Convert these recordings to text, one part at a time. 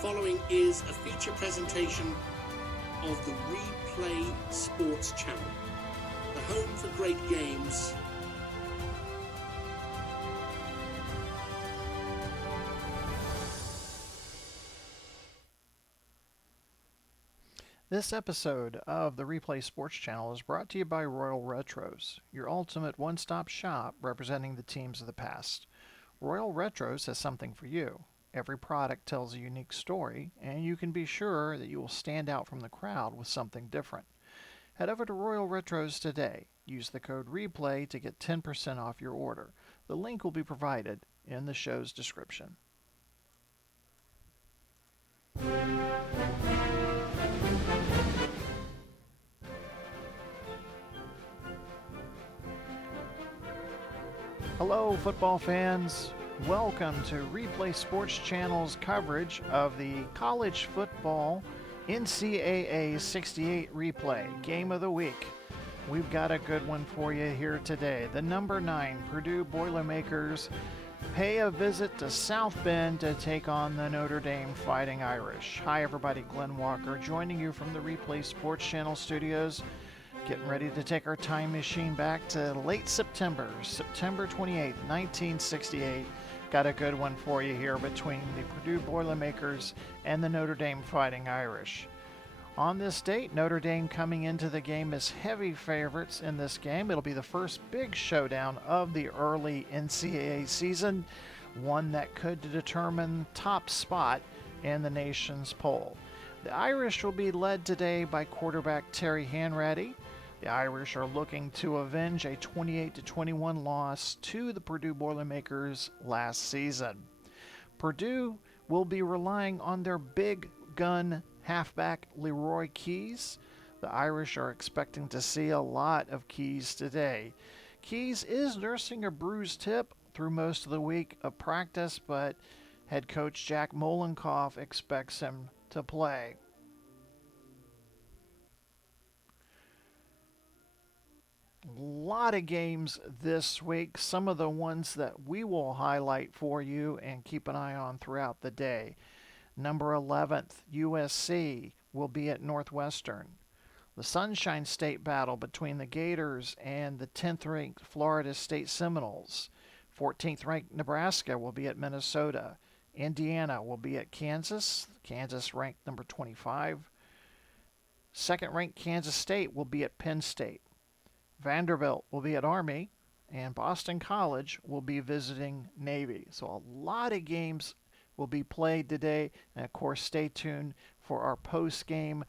following is a feature presentation of the Replay Sports Channel, the home for great games. This episode of the Replay Sports Channel is brought to you by Royal Retros, your ultimate one-stop shop representing the teams of the past. Royal Retros has something for you. Every product tells a unique story, and you can be sure that you will stand out from the crowd with something different. Head over to Royal Retros today. Use the code REPLAY to get 10% off your order. The link will be provided in the show's description. Hello, football fans. Welcome to Replay Sports Channel's coverage of the college football NCAA 68 replay game of the week. We've got a good one for you here today. The number 9 Purdue Boilermakers pay a visit to South Bend to take on the Notre Dame Fighting Irish. Hi everybody, Glenn Walker joining you from the Replay Sports Channel studios. Getting ready to take our time machine back to late September 28th, 1968. Got a good one for you here between the Purdue Boilermakers and the Notre Dame Fighting Irish. On this date, Notre Dame coming into the game as heavy favorites in this game. It'll be the first big showdown of the early NCAA season, one that could determine top spot in the nation's poll. The Irish will be led today by quarterback Terry Hanratty. The Irish are looking to avenge a 28-21 loss to the Purdue Boilermakers last season. Purdue will be relying on their big gun halfback Leroy Keys. The Irish are expecting to see a lot of Keys today. Keys is nursing a bruised hip through most of the week of practice, but head coach Jack Molenkoff expects him to play. A lot of games this week, some of the ones that we will highlight for you and keep an eye on throughout the day. Number 11th, USC will be at Northwestern. The Sunshine State battle between the Gators and the 10th-ranked Florida State Seminoles. 14th-ranked Nebraska will be at Minnesota. Indiana will be at Kansas. Kansas ranked number 25. Second-ranked Kansas State will be at Penn State. Vanderbilt will be at Army, and Boston College will be visiting Navy. So a lot of games will be played today, and of course stay tuned for our post-game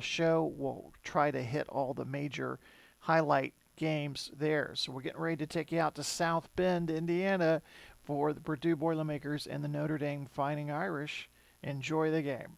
show. We'll try to hit all the major highlight games there. So we're getting ready to take you out to South Bend, Indiana for the Purdue Boilermakers and the Notre Dame Fighting Irish. Enjoy the game.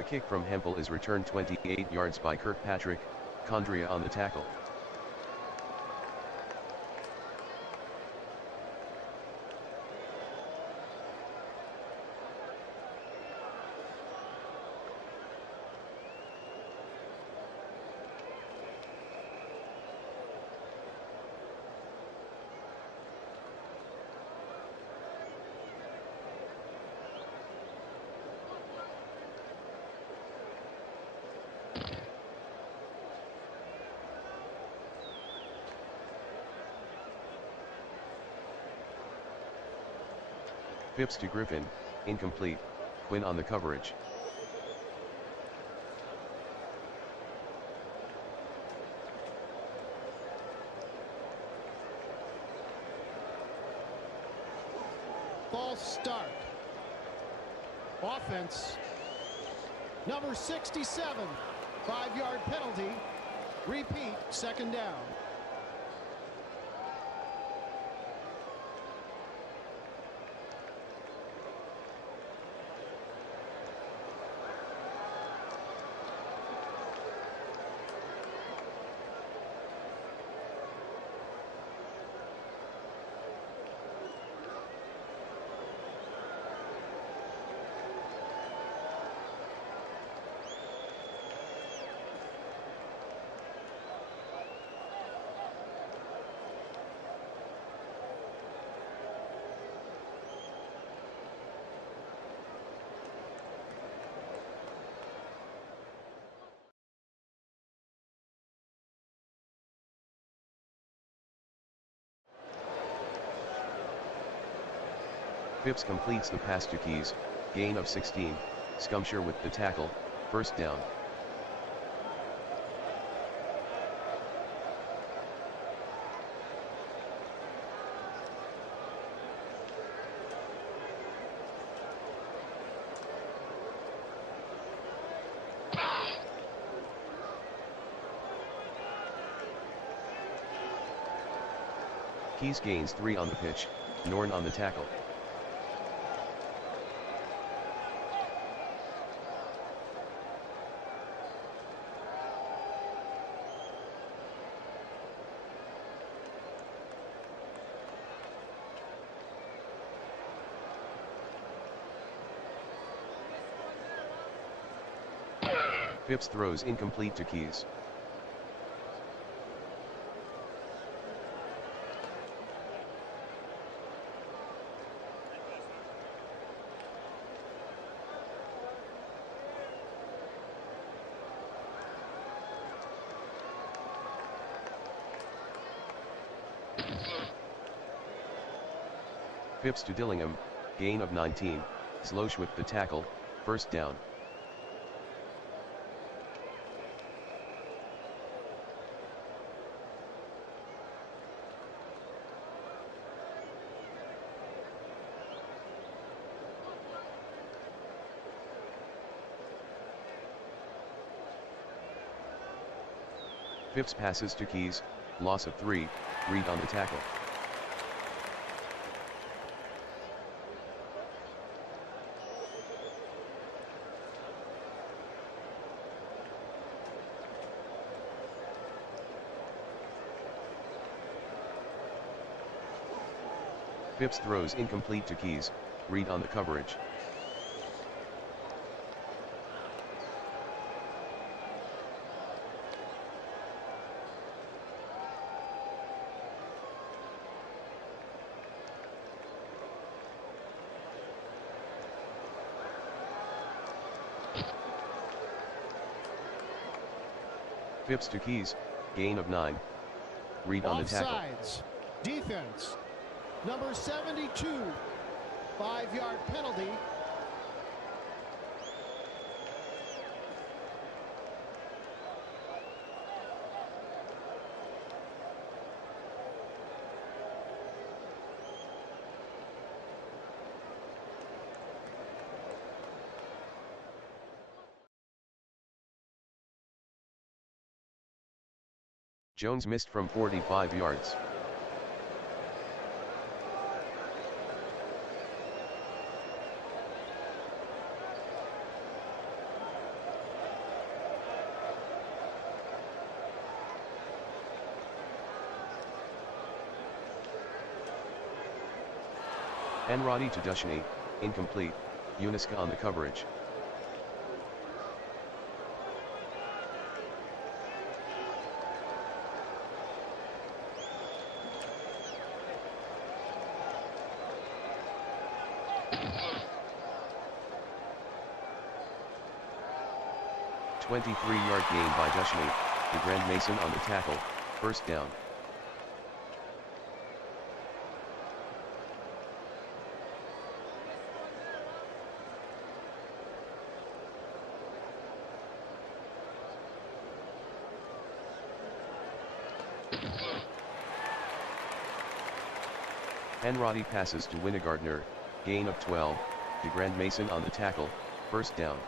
The kick from Hempel is returned 28 yards by Kirkpatrick, Condria on the tackle. Phipps to Griffin, incomplete, Quinn on the coverage. False start. Offense. Number 67. 5-yard penalty. Repeat, second down. Phipps completes the pass to Keys, gain of 16, Scumshire with the tackle, first down. Keys gains 3 on the pitch, Norn on the tackle. Phipps throws incomplete to Keys. Phipps to Dillingham, gain of 19, Slosh with the tackle, first down. Phipps passes to Keys, loss of 3, Reed on the tackle. Phipps throws incomplete to Keys, Reed on the coverage. Phipps to Keys, gain of 9. Reed on the tackle. Offsides. Defense. Number 72. 5-yard penalty. Jones missed from 45 yards. Henradi to Dushny, incomplete, Uniska on the coverage. A 23-yard gain by Dushny, the Grand Mason on the tackle, first down. Henradi passes to Winegardner, gain of 12, the Grand Mason on the tackle, first down.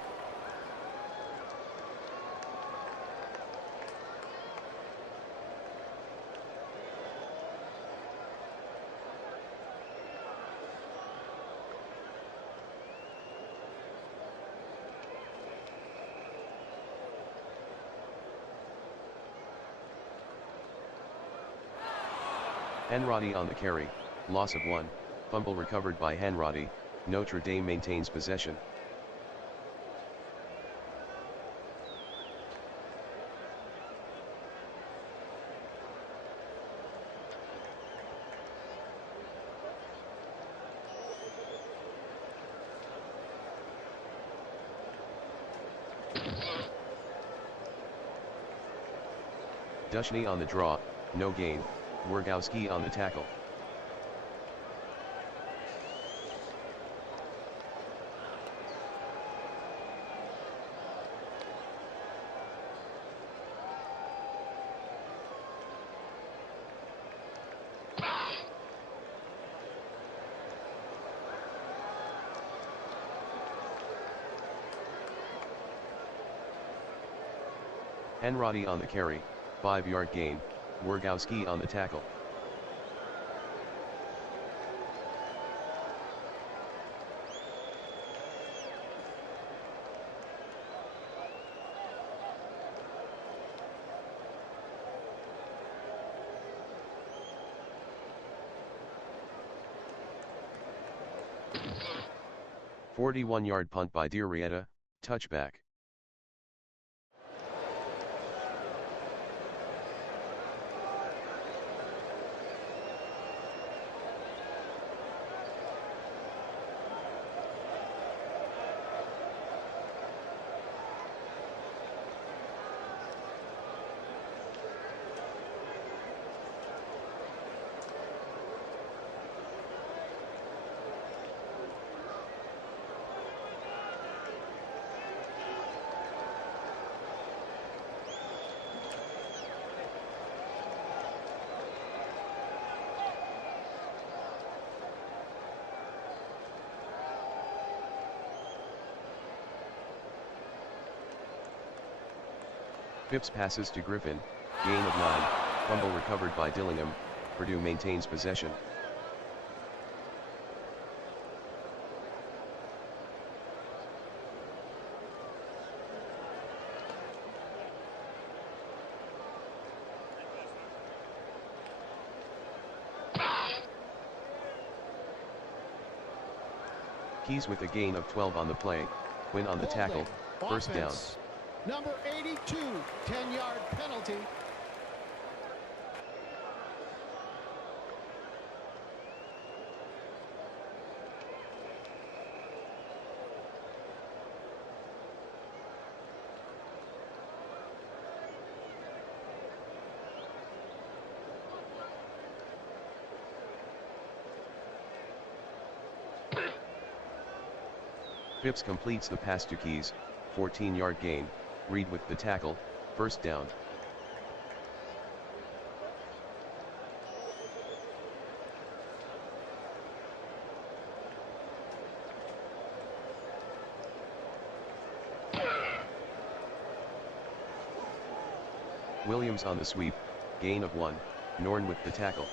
Henradi on the carry, loss of 1, fumble recovered by Henradi, Notre Dame maintains possession. Dushny on the draw, no gain, Wergowski on the tackle. Henradi on the carry, 5-yard gain, Wergowski on the tackle. A 41-yard punt by Dirieta, touchback. Phipps passes to Griffin, gain of 9, fumble recovered by Dillingham, Purdue maintains possession. Keys with a gain of 12 on the play, Quinn on the tackle, first down. Number 82, 10-yard penalty. Phipps completes the pass to Keys, 14-yard gain, Reed with the tackle, first down. Williams on the sweep, gain of 1, Norn with the tackle.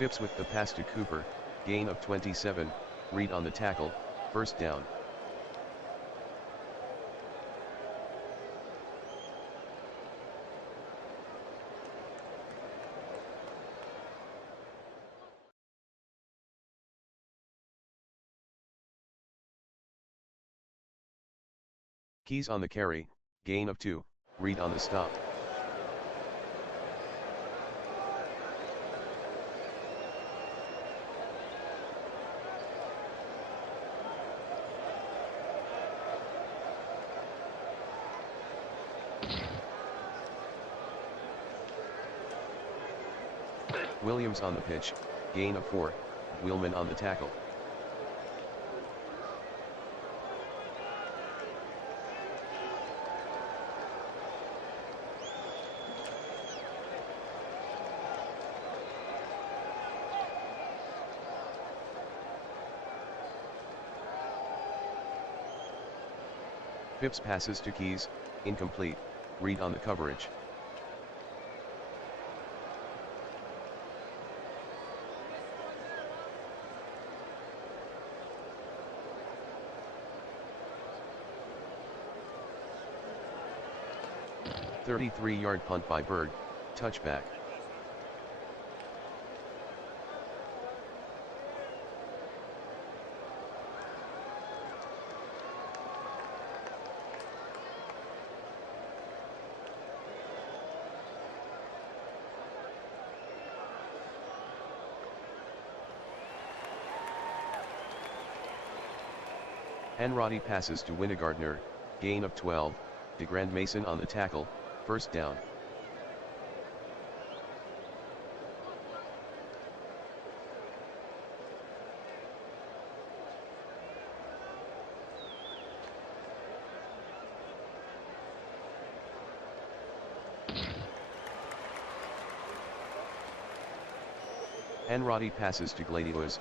Phipps with the pass to Cooper, gain of 27, Reed on the tackle, first down. Keys on the carry, gain of 2, Reed on the stop. Williams on the pitch, gain of 4, Wheelman on the tackle. Phipps passes to Keys, incomplete, Reed on the coverage. "33-yard punt by Bird, touchback." Hanratty passes to Winegardner, gain of 12, DeGrand Mason on the tackle, first down. Hanratty passes to Gladius,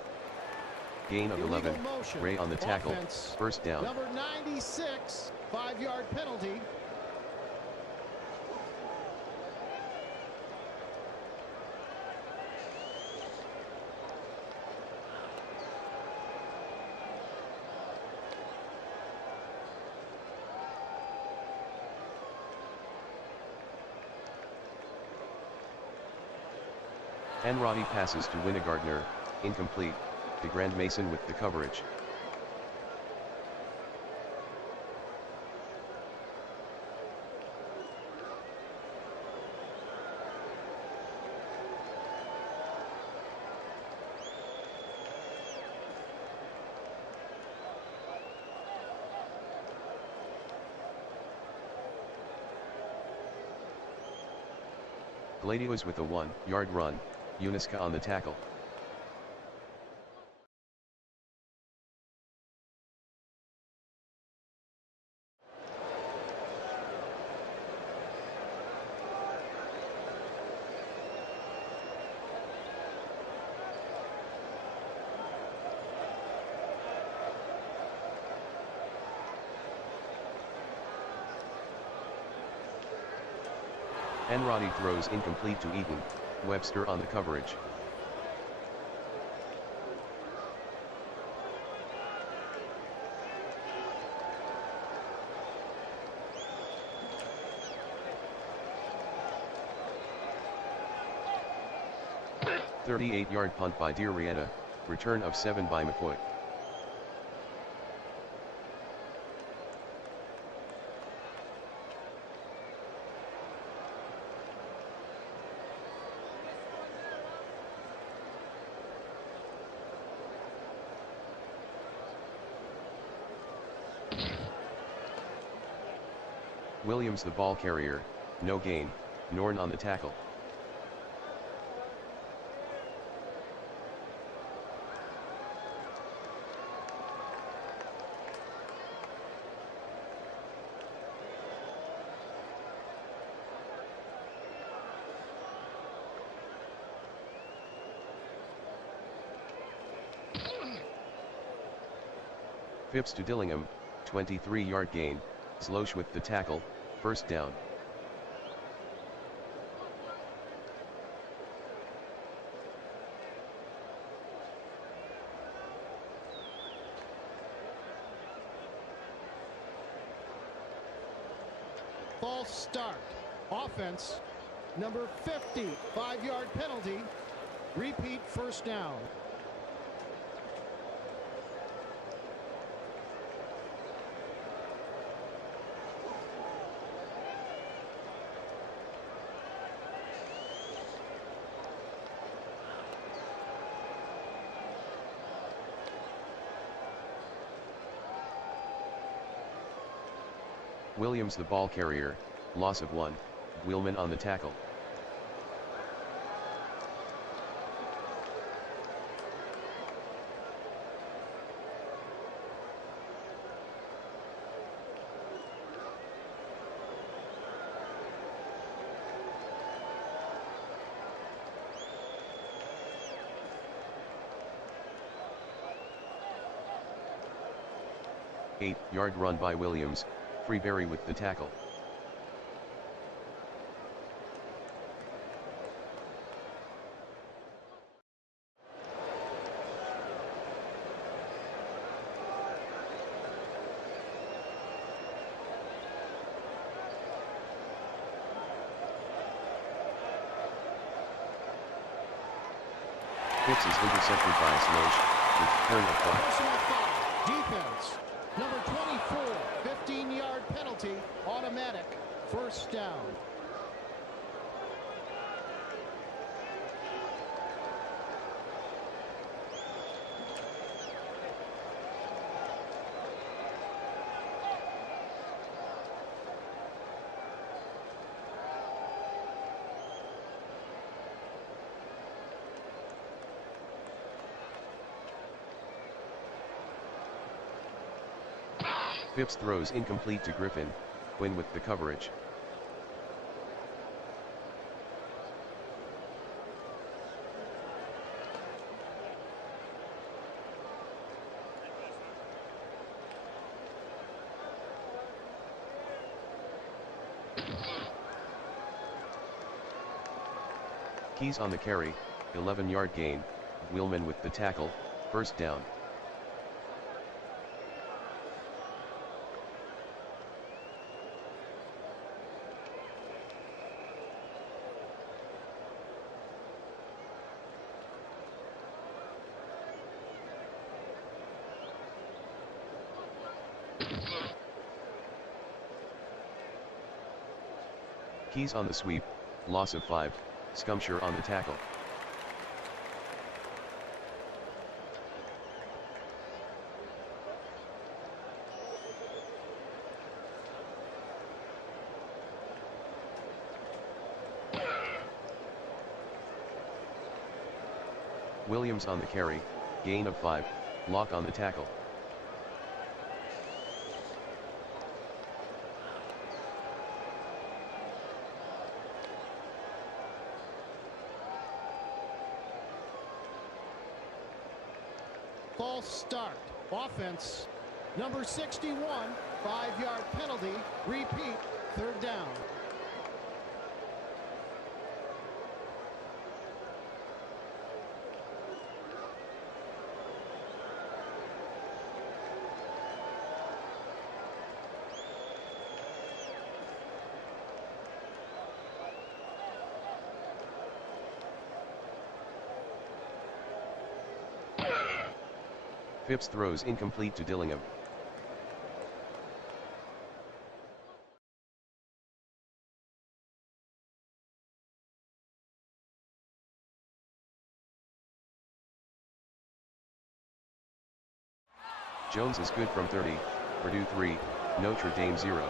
gain of 11, Ray on the tackle, first down. Number 96, 5-yard penalty. Hanratty passes to Winegardner, incomplete, DeGrand Mason with the coverage. Gladius with a 1-yard run, Uniska on the tackle. Hanratty throws incomplete to Eaton, Webster on the coverage. "38-yard punt by Dirietta, return of 7 by McCoy." Williams the ball carrier, no gain, Norn on the tackle. Phipps to Dillingham, 23-yard gain, Zloch with the tackle, first down. False start. Offense, number 50, 5-yard penalty. Repeat first down. Williams the ball carrier, loss of 1, Wheelman on the tackle. Yard run by Williams, Freeberry with the tackle. Phipps is intercepted by Smosh, with turn of 5. Personal foul. Defense, number 24, 15-yard penalty. Automatic first down. Phipps throws incomplete to Griffin, Quinn with the coverage. Keys on the carry, 11-yard gain, Wheelman with the tackle, first down. Keys on the sweep, loss of 5, Scumshire on the tackle. Williams on the carry, gain of 5, Lock on the tackle. False start. Offense, number 61, 5-yard penalty. Repeat, third down. Phipps throws incomplete to Dillingham. Jones is good from 30, Purdue 3, Notre Dame 0.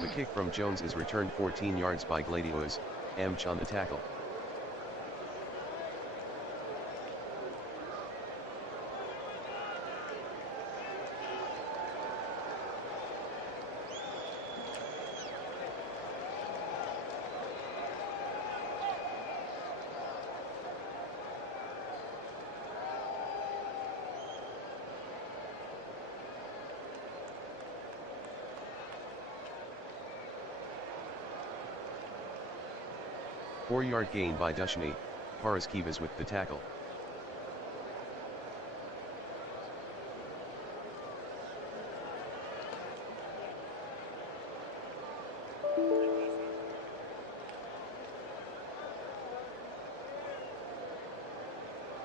The kick from Jones is returned 14 yards by Gladios, Mch on the tackle. 4-yard gain by Dushny, Paraskevas with the tackle.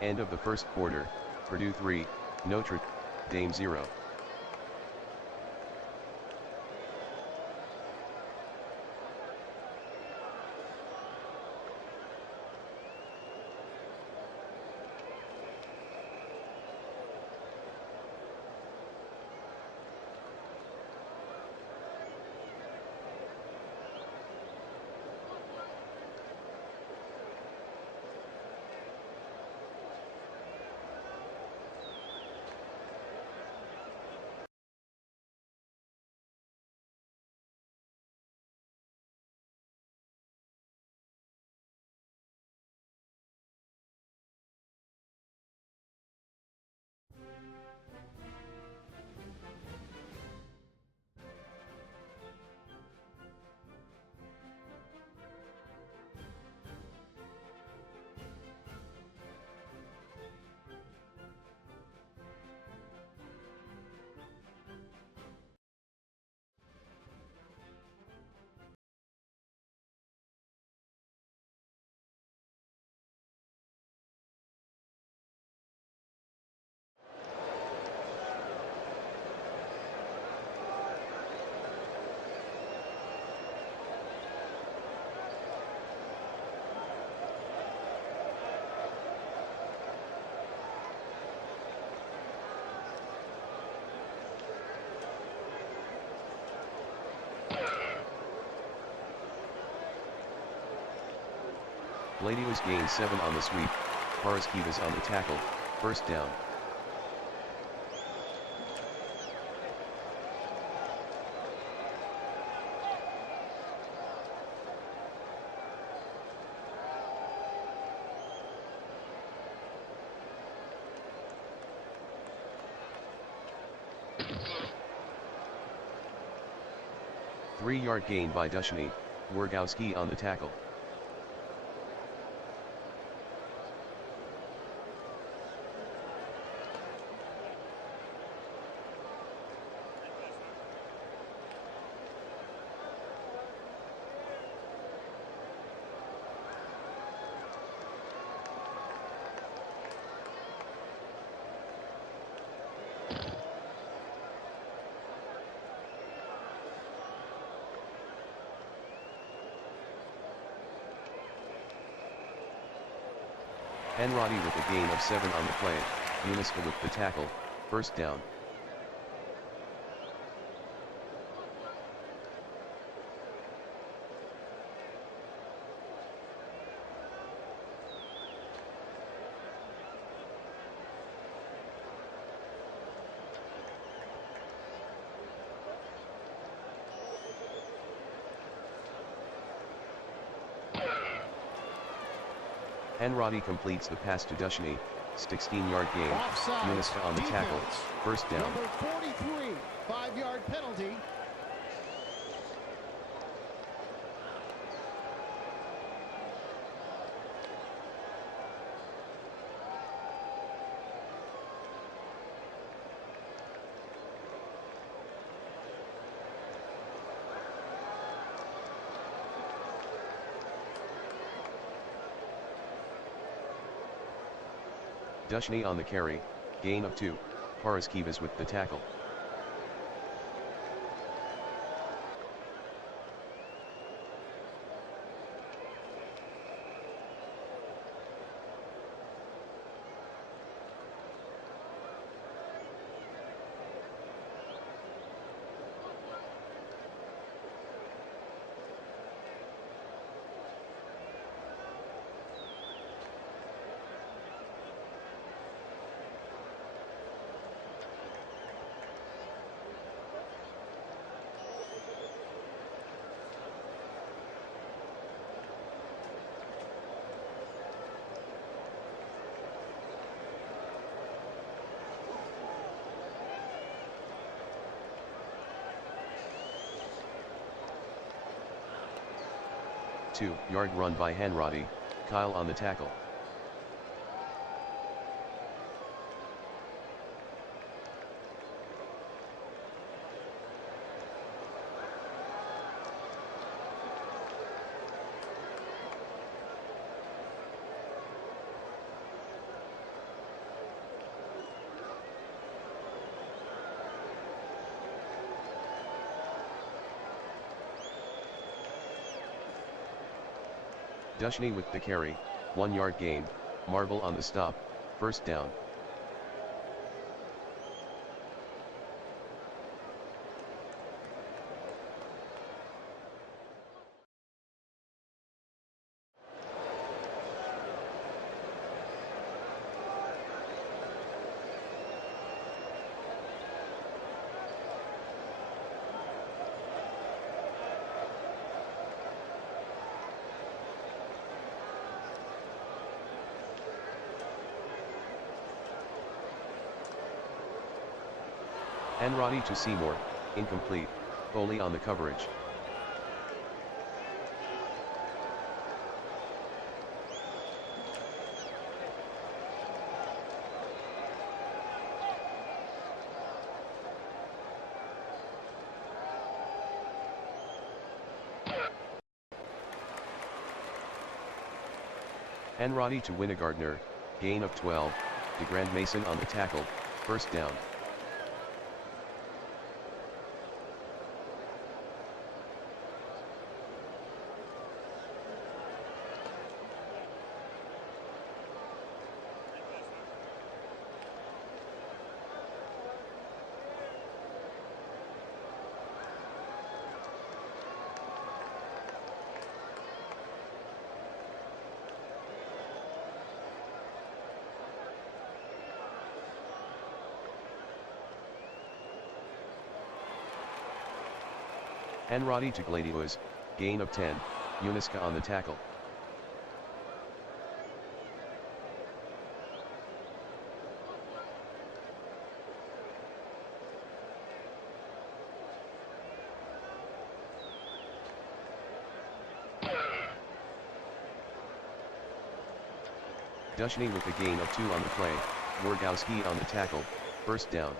End of the first quarter, Purdue 3, Notre Dame 0. Bladius gains 7 on the sweep, Paraskevas on the tackle, first down. Three-yard gain by Dushny, Wargowski on the tackle. Henrody with a gain of 7 on the play, Uniska with the tackle, first down. Henrody completes the pass to Dushny, 16-yard gain, Uniska on the tackle, first down. Number 43, 5-yard penalty. Dushny on the carry, gain of 2, Paraskevas with the tackle. 2-yard run by Hanratty, Kyle on the tackle. Dushney with the carry, 1-yard gain, Marble on the stop, first down. Hanratty to Seymour, incomplete, Foley on the coverage. Hanratty to Winegardner, gain of 12, DeGrand Mason on the tackle, first down. Hanratty to Gladius, gain of 10, Uniska on the tackle. Dushney with a gain of 2 on the play, Wargowski on the tackle, first down.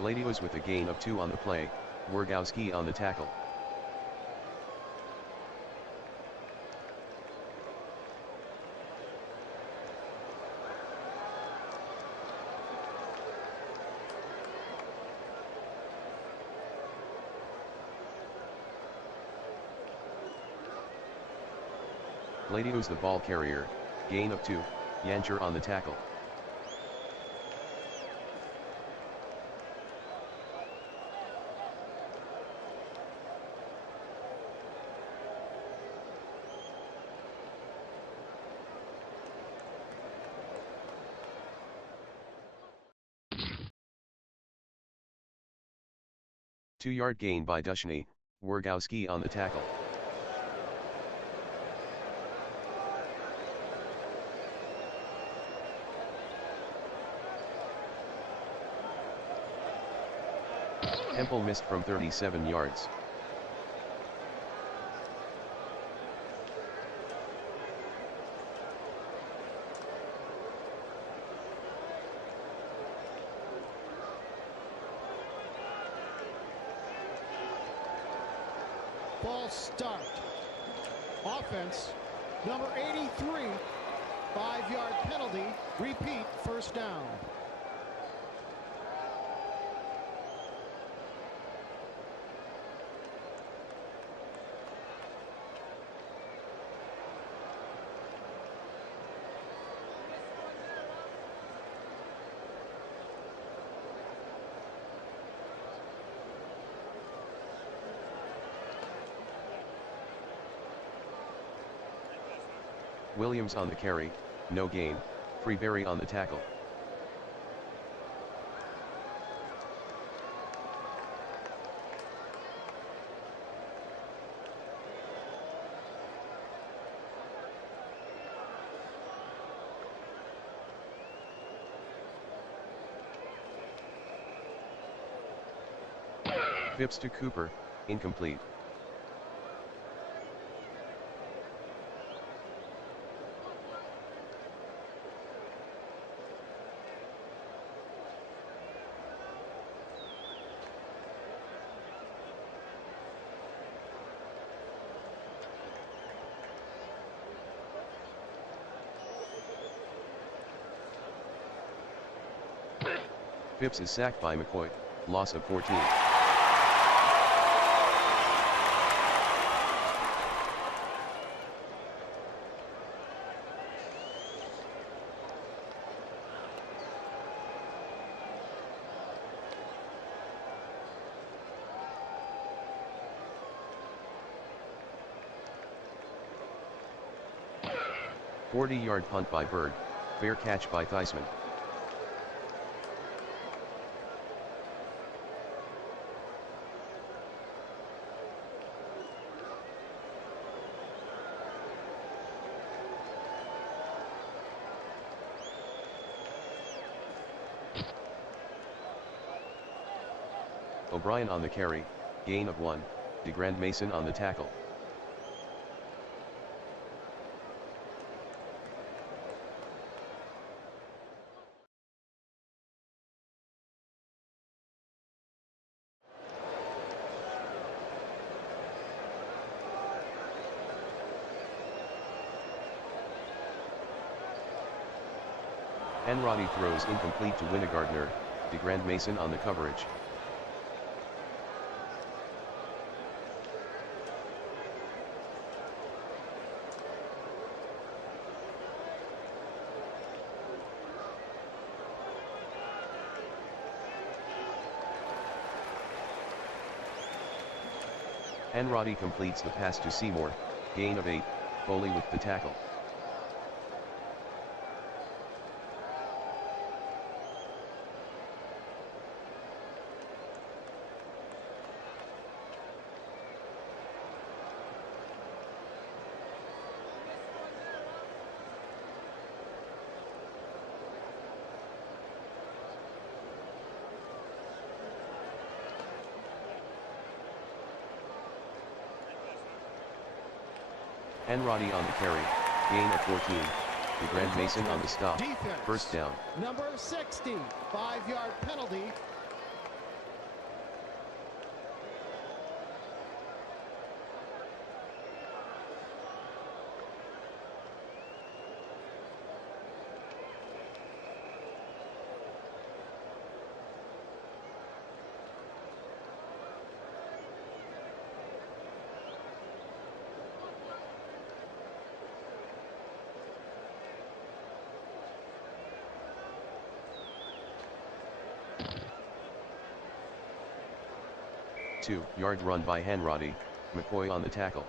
Gladius with a gain of 2 on the play, Wargowski on the tackle. Gladius the ball carrier, gain of 2, Yancher on the tackle. Two-yard gain by Dushney, Wargowski on the tackle. Temple missed from 37 yards. False start. Offense, number 83, 5-yard penalty, repeat, first down. Williams on the carry, no gain, Freeberry on the tackle. Phipps to Cooper, incomplete. Phipps is sacked by McCoy, loss of 14. "40-yard punt by Bird, fair catch by Theismann. O'Brien on the carry, gain of 1, DeGrand Mason on the tackle. Enradi throws incomplete to Winegardner, DeGrand Mason on the coverage. Enradi completes the pass to Seymour, gain of 8, Foley with the tackle. Enradi on the carry, gain of 14, DeGrand Mason on the stop, Defense. first down. Number 60, 5-yard penalty. Two-yard run by Enradi, McCoy on the tackle.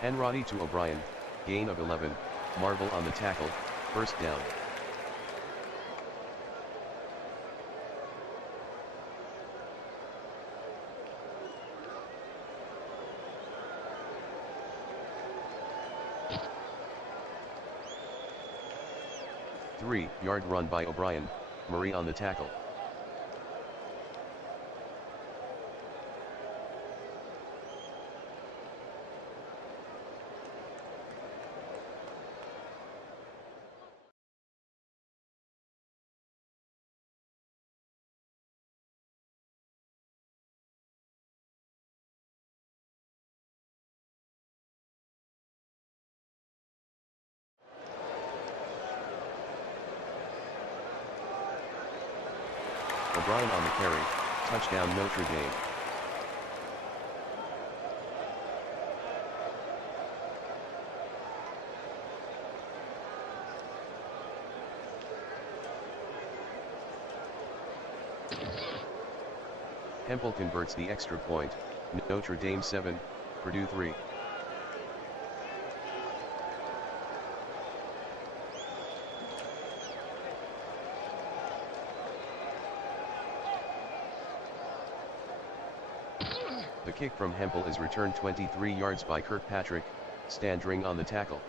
Enradi to O'Brien, gain of 11, Marvel on the tackle, first down. Three-yard run by O'Brien, Murray on the tackle. O'Brien on the carry, touchdown Notre Dame. Hempel converts the extra point, Notre Dame 7, Purdue 3. The kick from Hempel is returned 23 yards by Kirkpatrick, Standring on the tackle.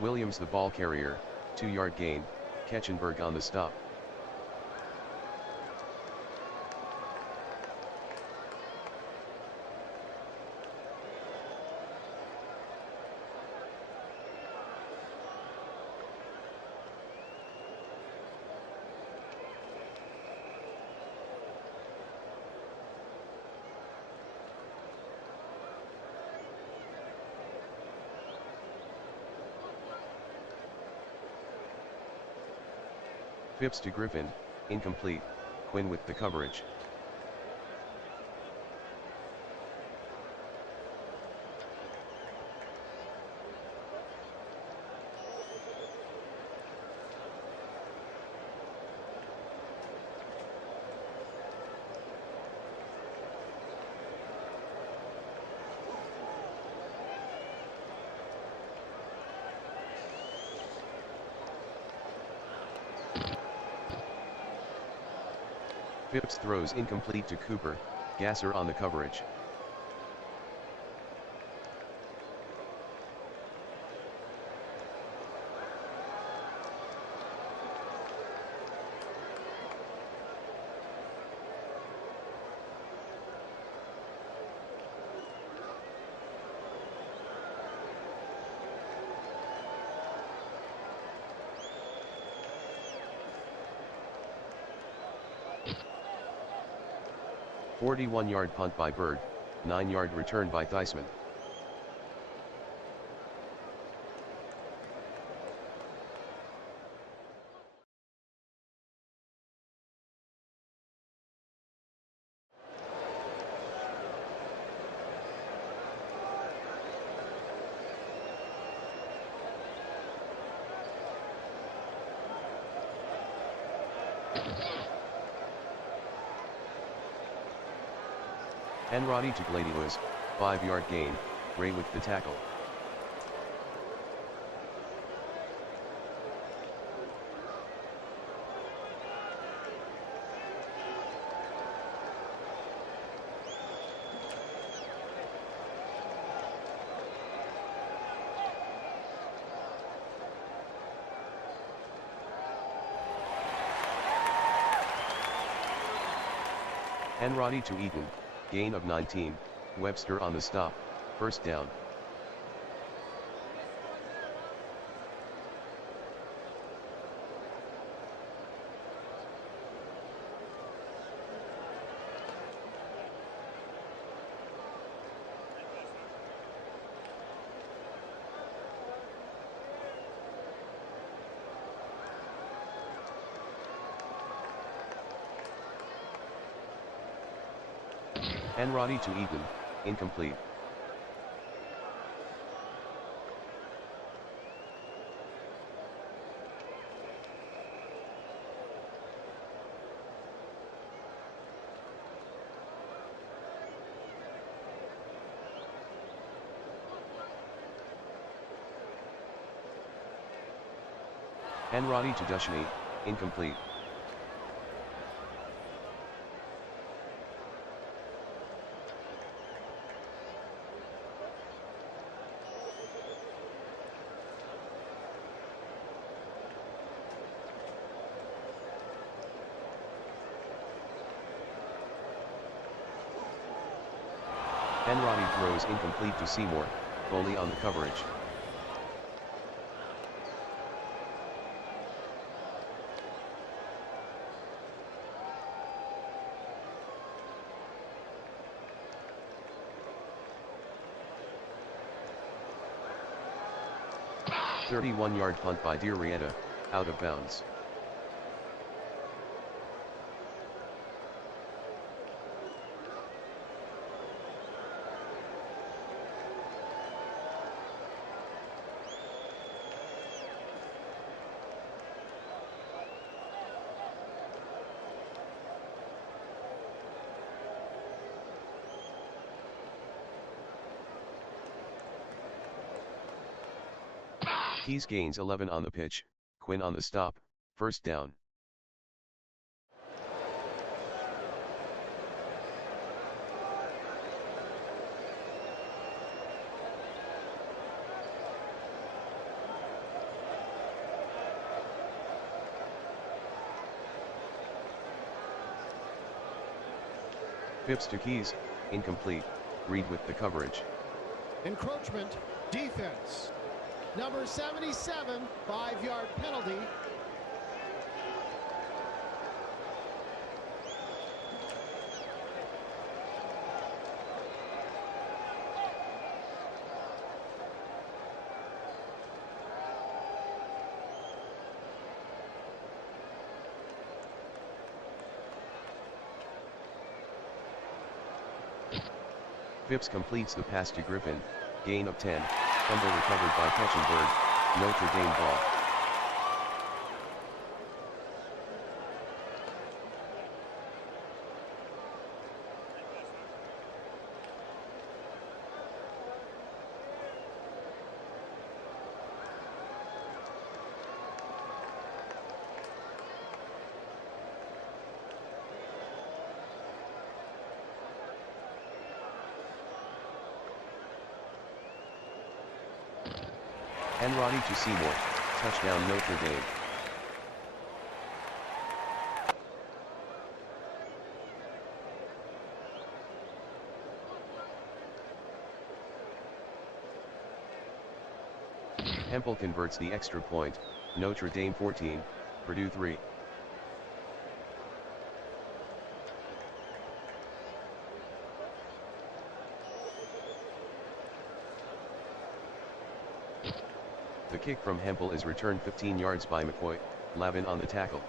Williams the ball carrier, 2-yard gain, Ketchenberg on the stop. Phipps to Griffin, incomplete, Quinn with the coverage. Phipps throws incomplete to Cooper, Gasser on the coverage. A 41-yard punt by Bird, 9-yard return by Theismann. Enradi to Gladius, 5-yard gain, Ray with the tackle. Enradi to Eaton, gain of 19, Webster on the stop, first down. Enradi to Eaton, incomplete. Enradi to Dushni, incomplete. Enradi throws incomplete to Seymour, Foley on the coverage. A 31-yard punt by Dirietta, out of bounds. Keys gains 11 on the pitch, Quinn on the stop, first down. Phipps to Keys, incomplete, Reed with the coverage. Encroachment, defense. Number 77, 5-yard penalty. Phipps completes the pass to Griffin, gain of 10, fumble recovered by Ketchenberg, Notre Dame ball. Enrati to Seymour, touchdown Notre Dame. Hempel converts the extra point, Notre Dame 14, Purdue 3. The kick from Hempel is returned 15 yards by McCoy, Lavin on the tackle.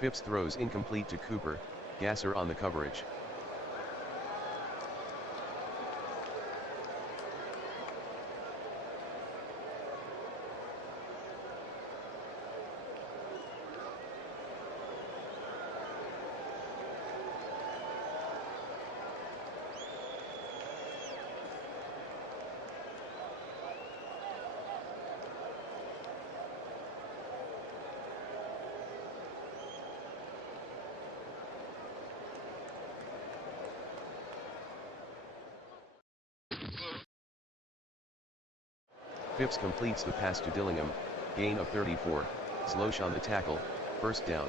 Phipps throws incomplete to Cooper, Gasser on the coverage. Phipps completes the pass to Dillingham, gain of 34, Slosh on the tackle, first down.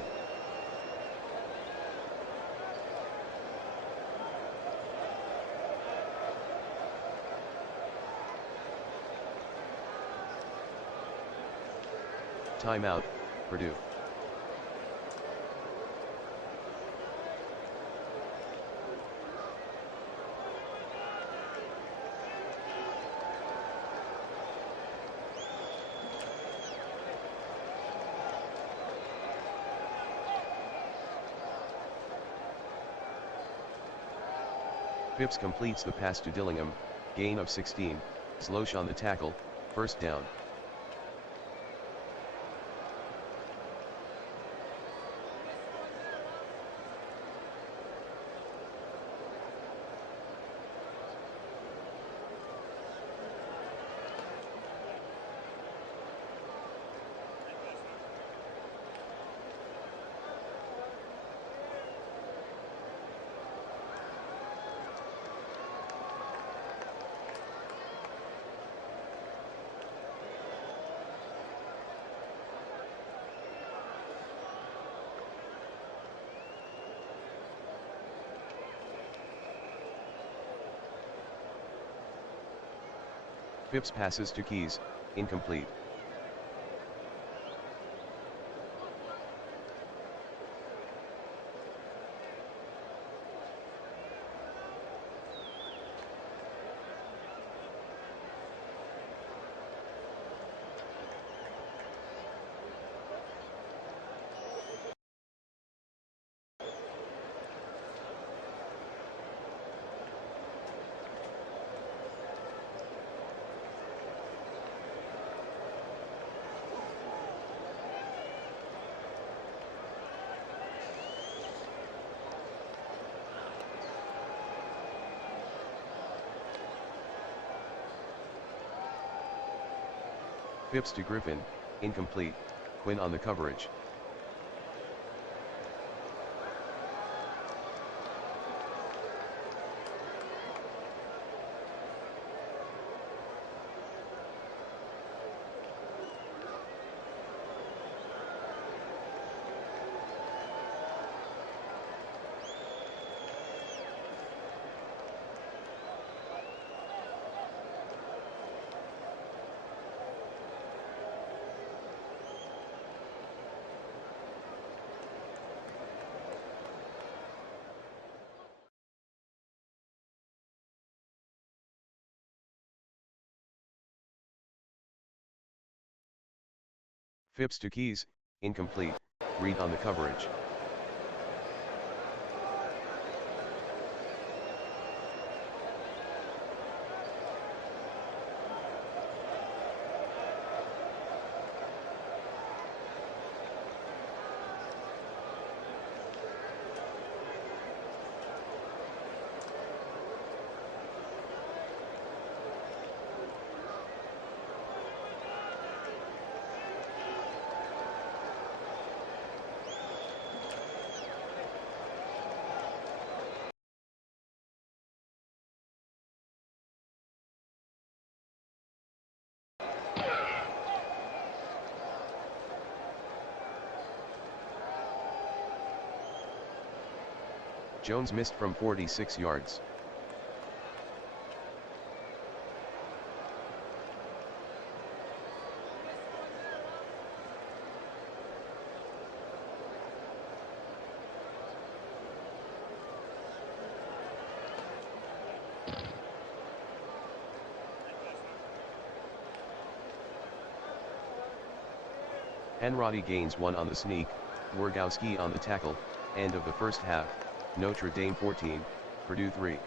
Timeout, Purdue. Phipps completes the pass to Dillingham, gain of 16, Slosh on the tackle, first down. Phipps passes to Keys, incomplete. Phipps to Griffin, incomplete, Quinn on the coverage. Phipps to Keys, incomplete, Reed on the coverage. Jones missed from 46 yards. Henrody gains 1 on the sneak, Wargowski on the tackle. End of the first half, Notre Dame 14, Purdue 3.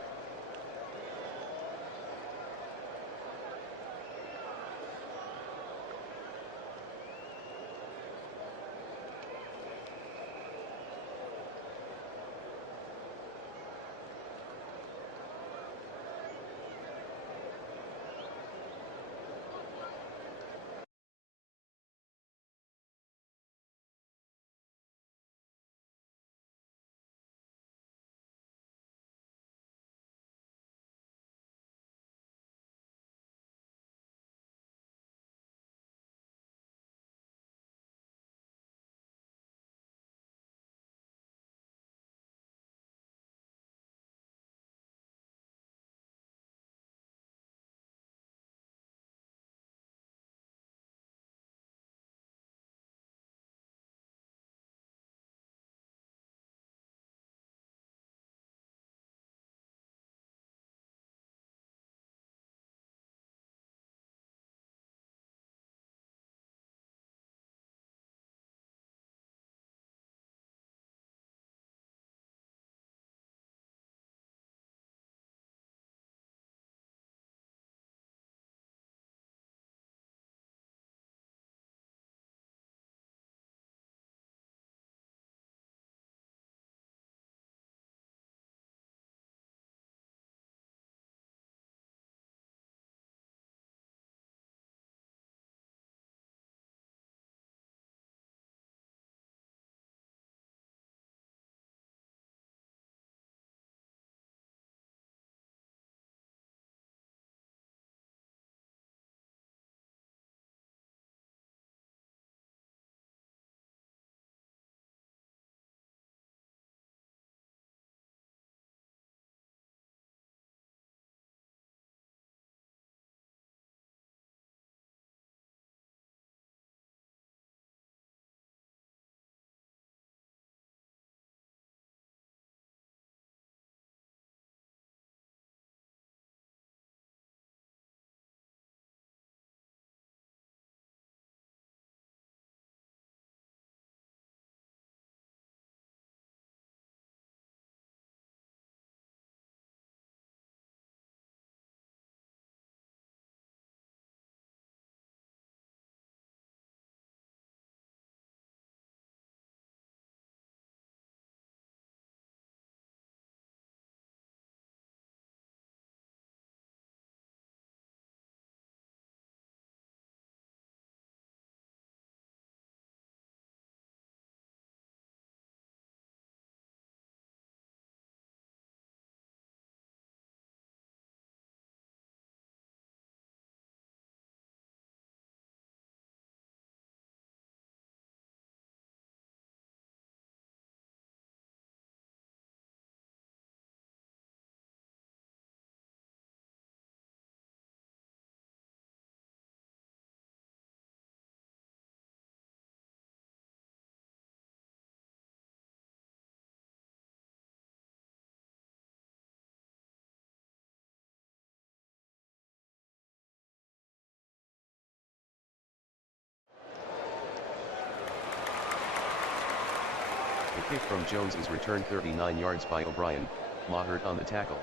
kick from Jones is returned 39 yards by O'Brien, Maher on the tackle.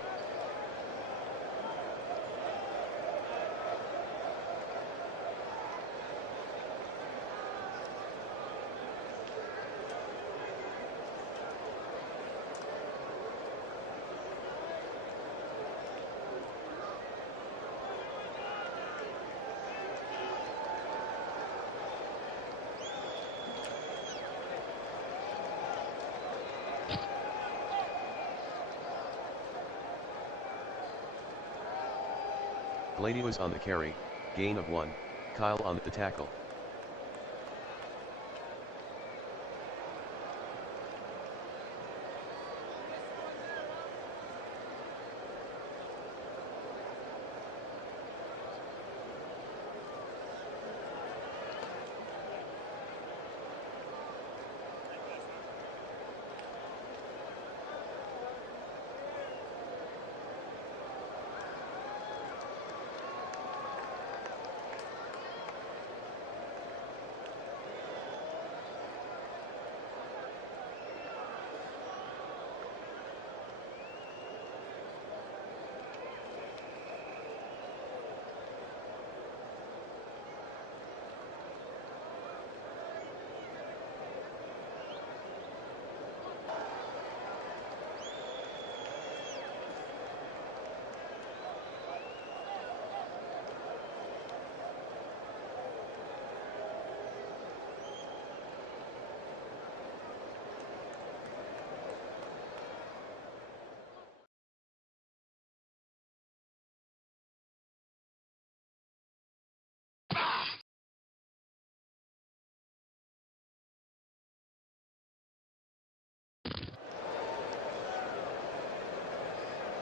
Glady was on the carry, gain of 1, Kyle on the tackle.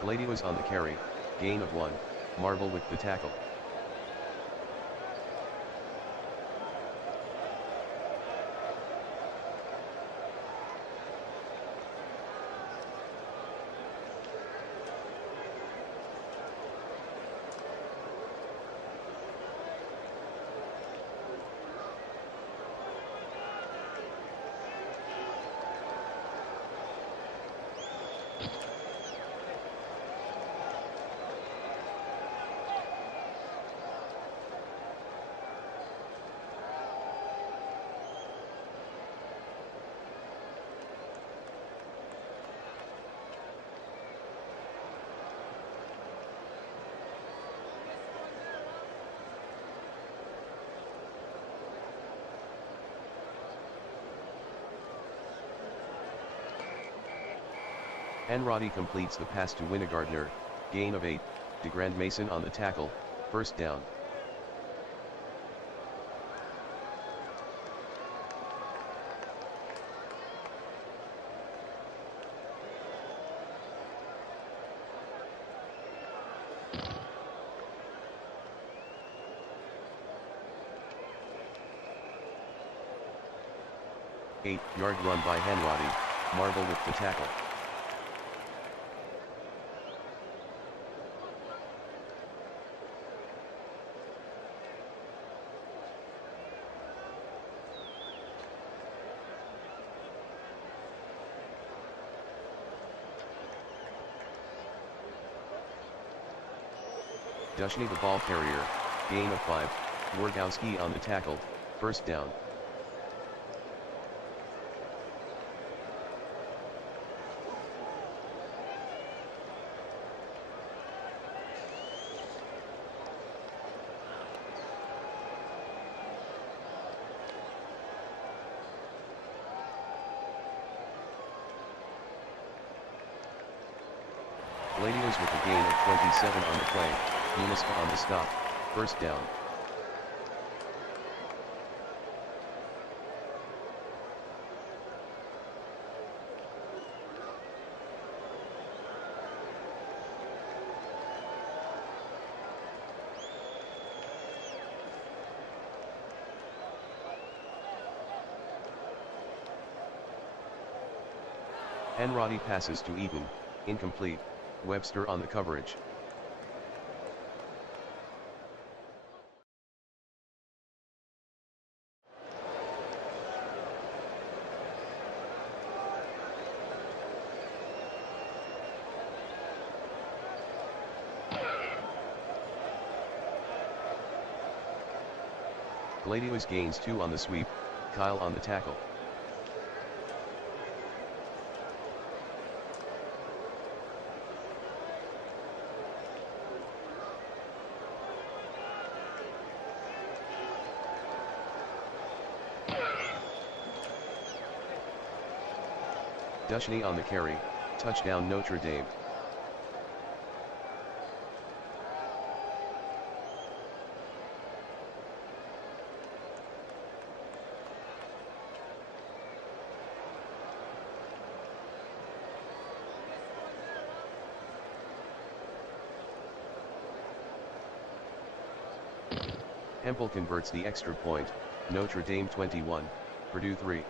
Glady was on the carry, gain of 1, Marble with the tackle. Enradi completes the pass to Winegardner, gain of 8, DeGrand Mason on the tackle, first down. Eight-yard run by Henradi, Marble with the tackle. Dushny the ball carrier, gain of 5, Wargowski on the tackle, first down. Gladios with a gain of 27 on the play, Uniska on the stop, first down. Enradi passes to Eaton, incomplete, Webster on the coverage. Gladius gains 2 on the sweep, Kyle on the tackle. Dushney on the carry, touchdown Notre Dame. Hempel converts the extra point, Notre Dame 21, Purdue 3.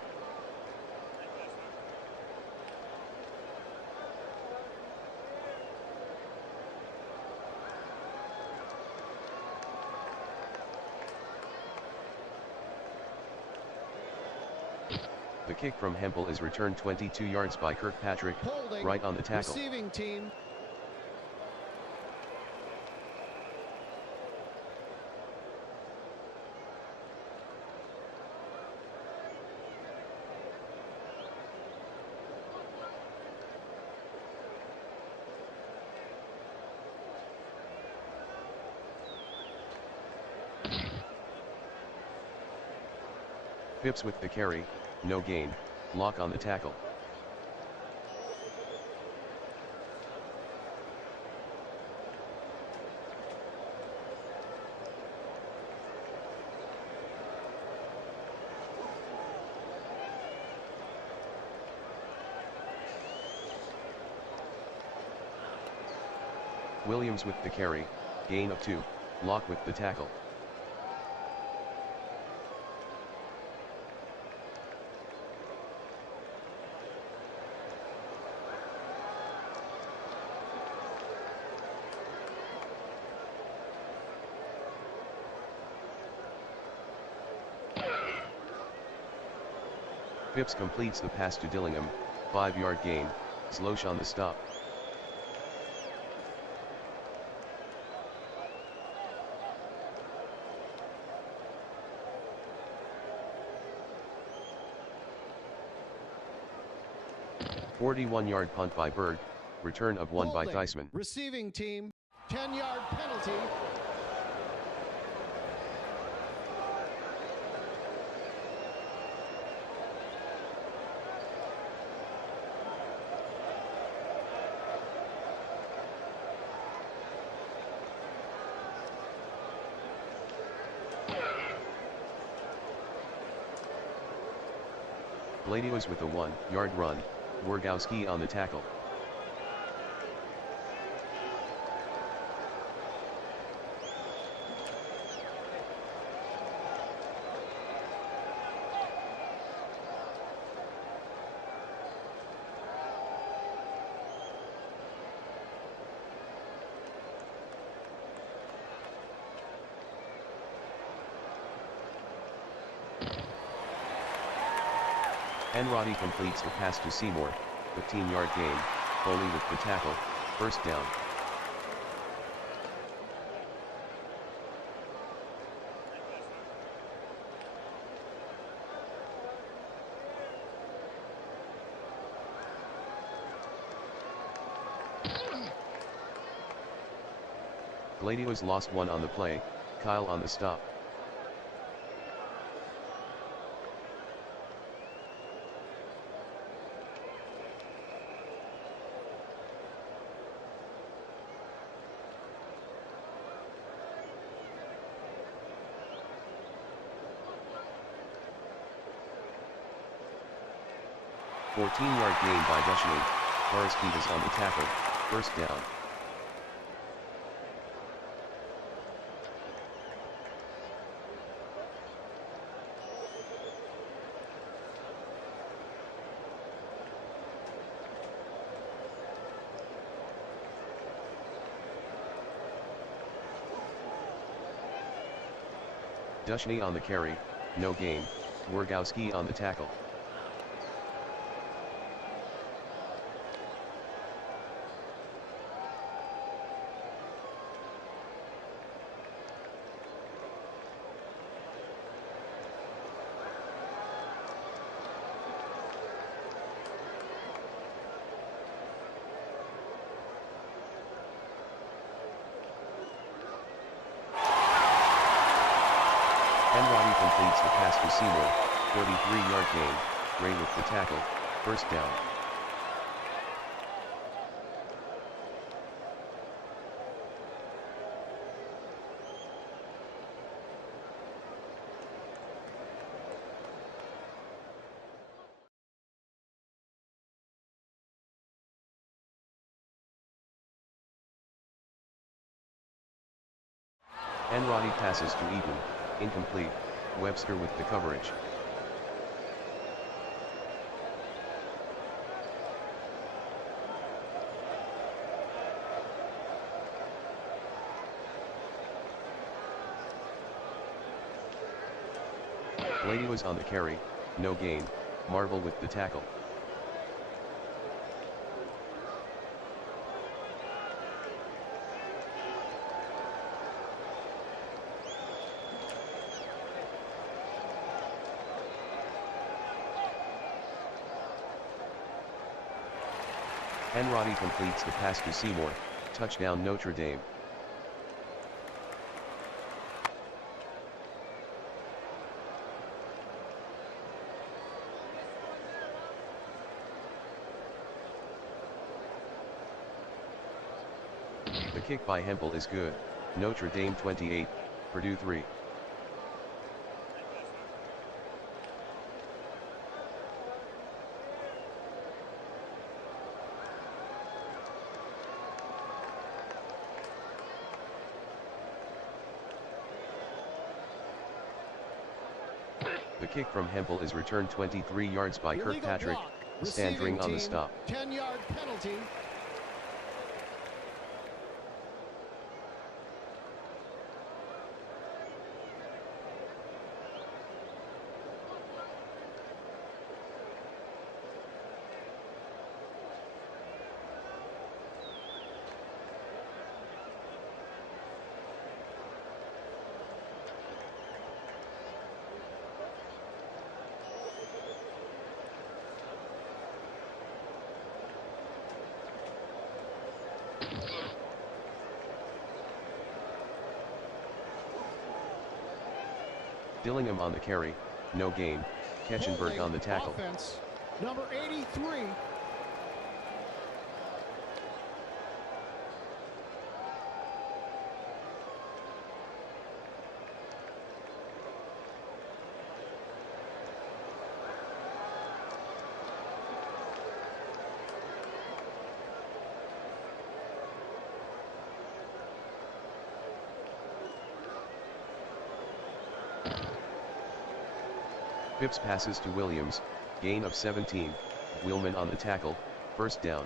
The kick from Hempel is returned 22 yards by Kirkpatrick, Holding, right on the tackle. receiving team. Phipps with the carry, no gain, Locke on the tackle. Williams with the carry, gain of 2, Locke with the tackle. Phipps completes the pass to Dillingham, 5-yard gain, Slosh on the stop. "41-yard punt by Berg, return of 1 by Holding, Theismann. receiving team, 10-yard penalty. Gladius with a 1-yard run, Wargowski on the tackle. Enrati completes the pass to Seymour, 15-yard gain, Foley with the tackle, first down. Gladius lost 1 on the play, Kyle on the stop. "14-yard gain by Dushney, Karski is on the tackle, first down." Dushney on the carry, no gain, Wargowski on the tackle. And Roddy completes the pass to Seymour, 43-yard gain, Ray with the tackle, first down. And Roddy passes to Eaton, incomplete, Webster with the coverage. Blady was on the carry, no gain, Marvel with the tackle. And Roddy completes the pass to Seymour, touchdown Notre Dame. The kick by Hempel is good, Notre Dame 28, Purdue 3. The kick from Hempel is returned 23 yards by Kirkpatrick, Standring on the stop. 10-yard penalty. Dillingham on the carry, no gain, Ketchenberg on the tackle. Offense, number 83. Phipps passes to Williams, gain of 17, Wheelman on the tackle, first down.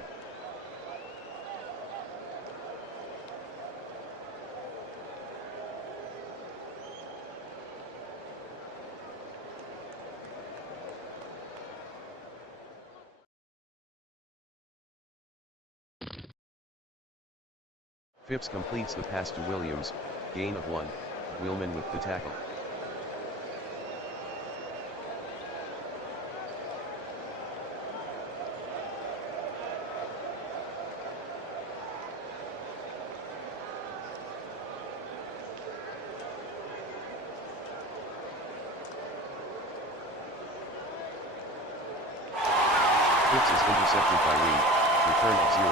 Phipps completes the pass to Williams, gain of 1, Wheelman with the tackle. Phipps is intercepted by Reed, return of 0.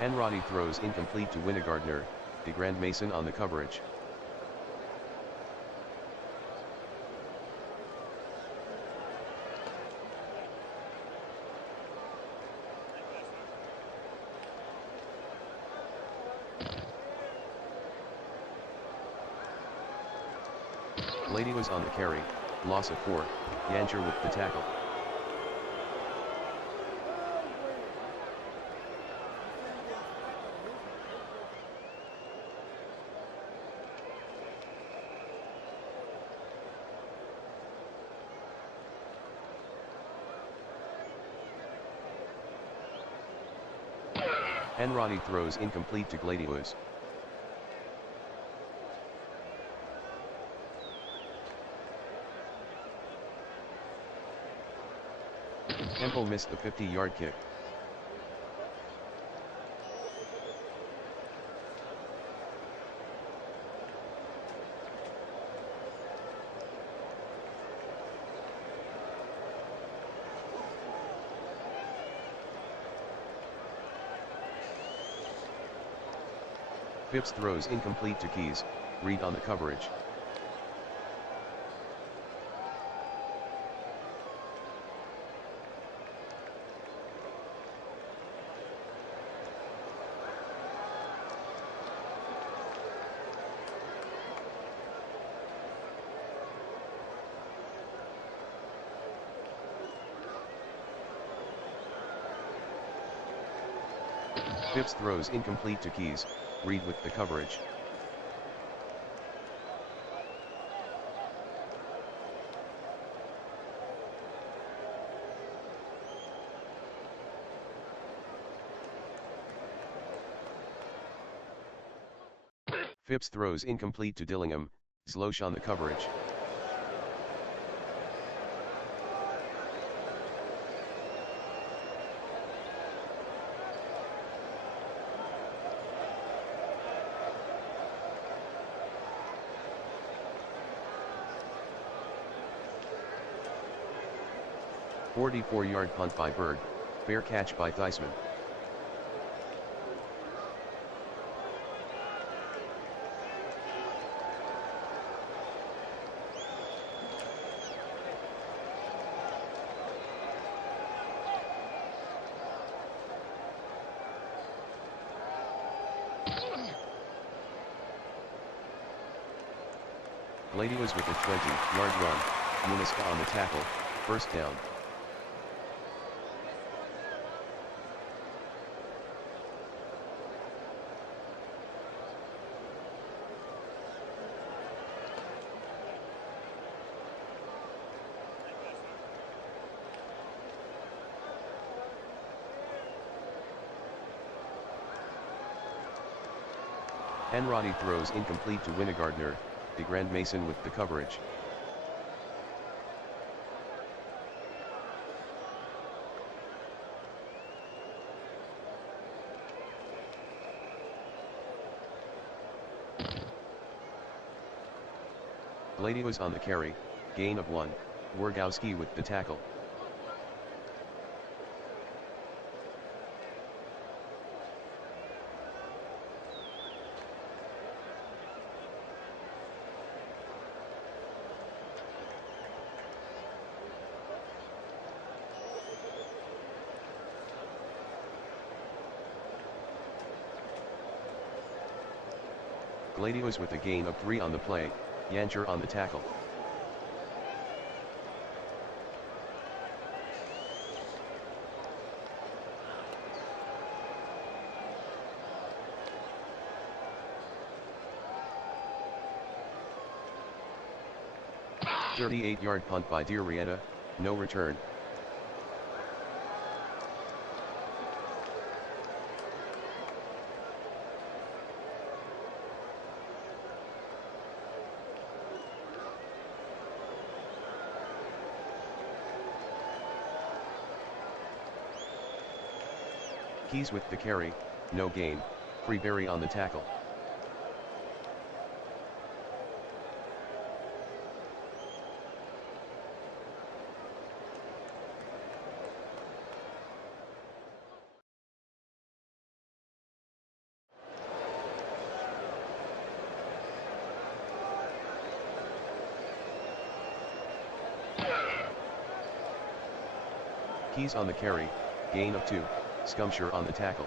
And Roddy throws incomplete to Winegardner, DeGrand Mason on the coverage. Blady was on the carry, loss of 4, Yancher with the tackle. Enrati throws incomplete to Gladius. Temple missed the 50-yard kick. Phipps throws incomplete to Keys, Reed on the coverage. Phipps throws incomplete to Keys, Reed with the coverage. Phipps throws incomplete to Dillingham, Zlosh on the coverage. A 44-yard punt by Berg, fair catch by Theismann. Gladius with a 20-yard run, Muniska on the tackle, first down. Enrati throws incomplete to Winegardner, DeGrand Mason with the coverage. Gladius on the carry, gain of 1, Wargowski with the tackle. Gladius with a gain of 3 on the play, Yancher on the tackle. A 38-yard punt by Dirieta, no return. Keys with the carry, no gain, Freeberry on the tackle. Keys on the carry, gain of 2, Scumshire on the tackle.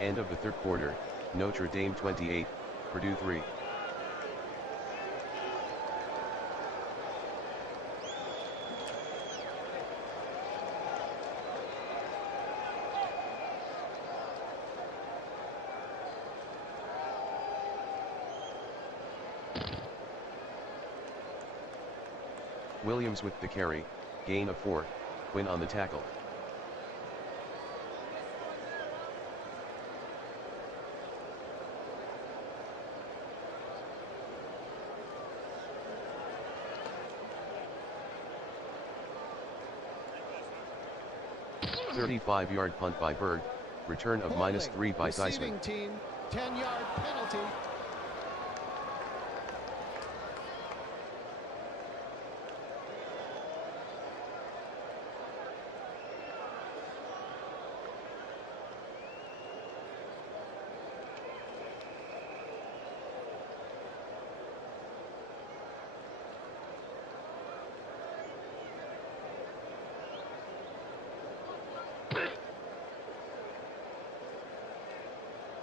End of the third quarter, Notre Dame 28, Purdue 3. Williams with the carry, gain of 4, Quinn on the tackle. "35-yard punt by Berg, return of -3 by Theismann." Receiving team, 10-yard penalty.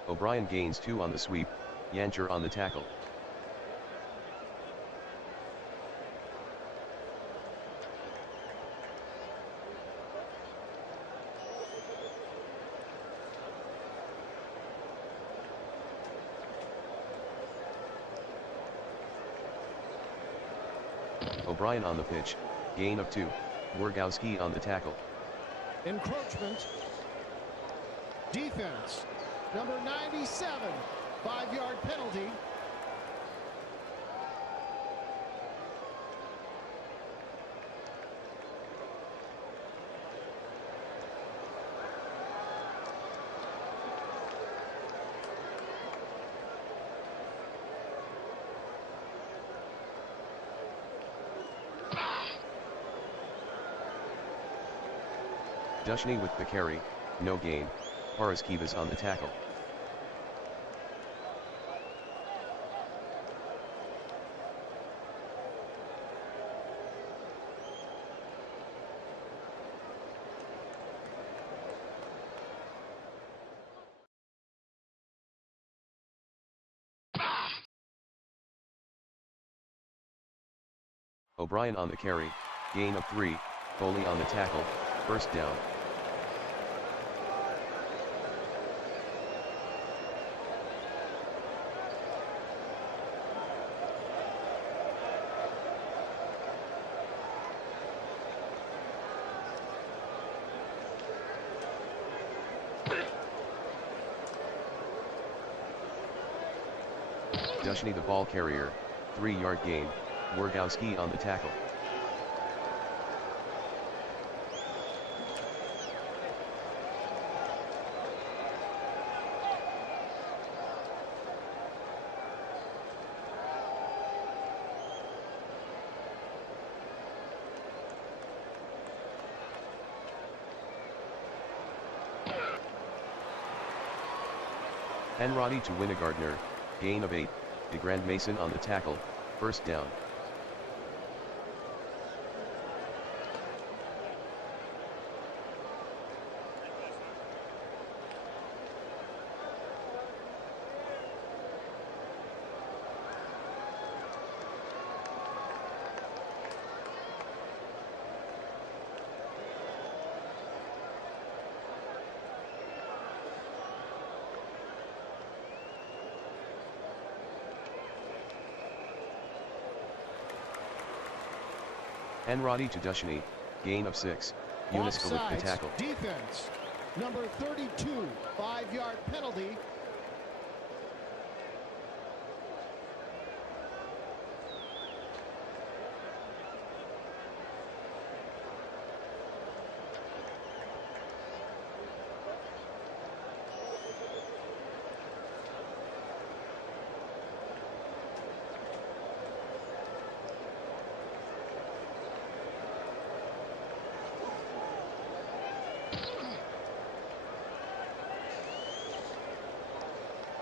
O'Brien gains 2 on the sweep, Yancher on the tackle. O'Brien on the pitch, gain of 2, Wargowski on the tackle. Encroachment. Defense. Number 97, 5-yard penalty. Dushny with the carry, no gain, Paraskevas on the tackle. O'Brien on the carry, gain of 3, Foley on the tackle, first down. Dushny the ball carrier, 3-yard gain, Wargowski on the tackle. Henrody to Winegardner, gain of 8, DeGrand Mason on the tackle, first down. Henrody to Dushny, gain of 6, Uniska with the tackle. Defense. Number 32, 5-yard penalty.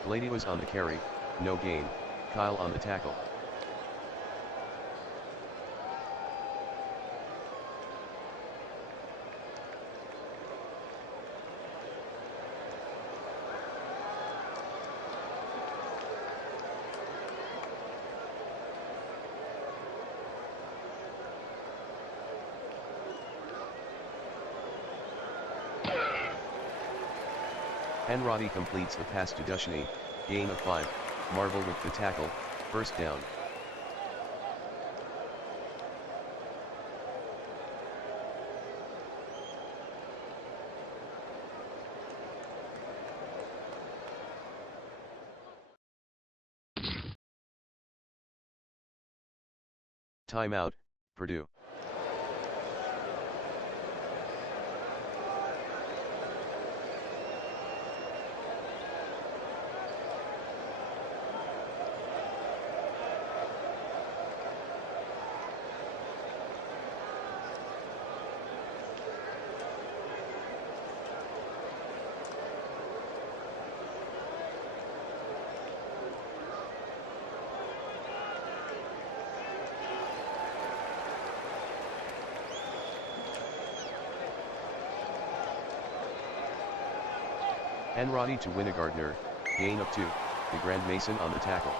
Lady was on the carry, no gain, Kyle on the tackle. Henrody completes the pass to Dushny, gain of 5, Marvel with the tackle, first down. Timeout, Purdue. Roddy to Winogardner, gain of 2, the Grand Mason on the tackle.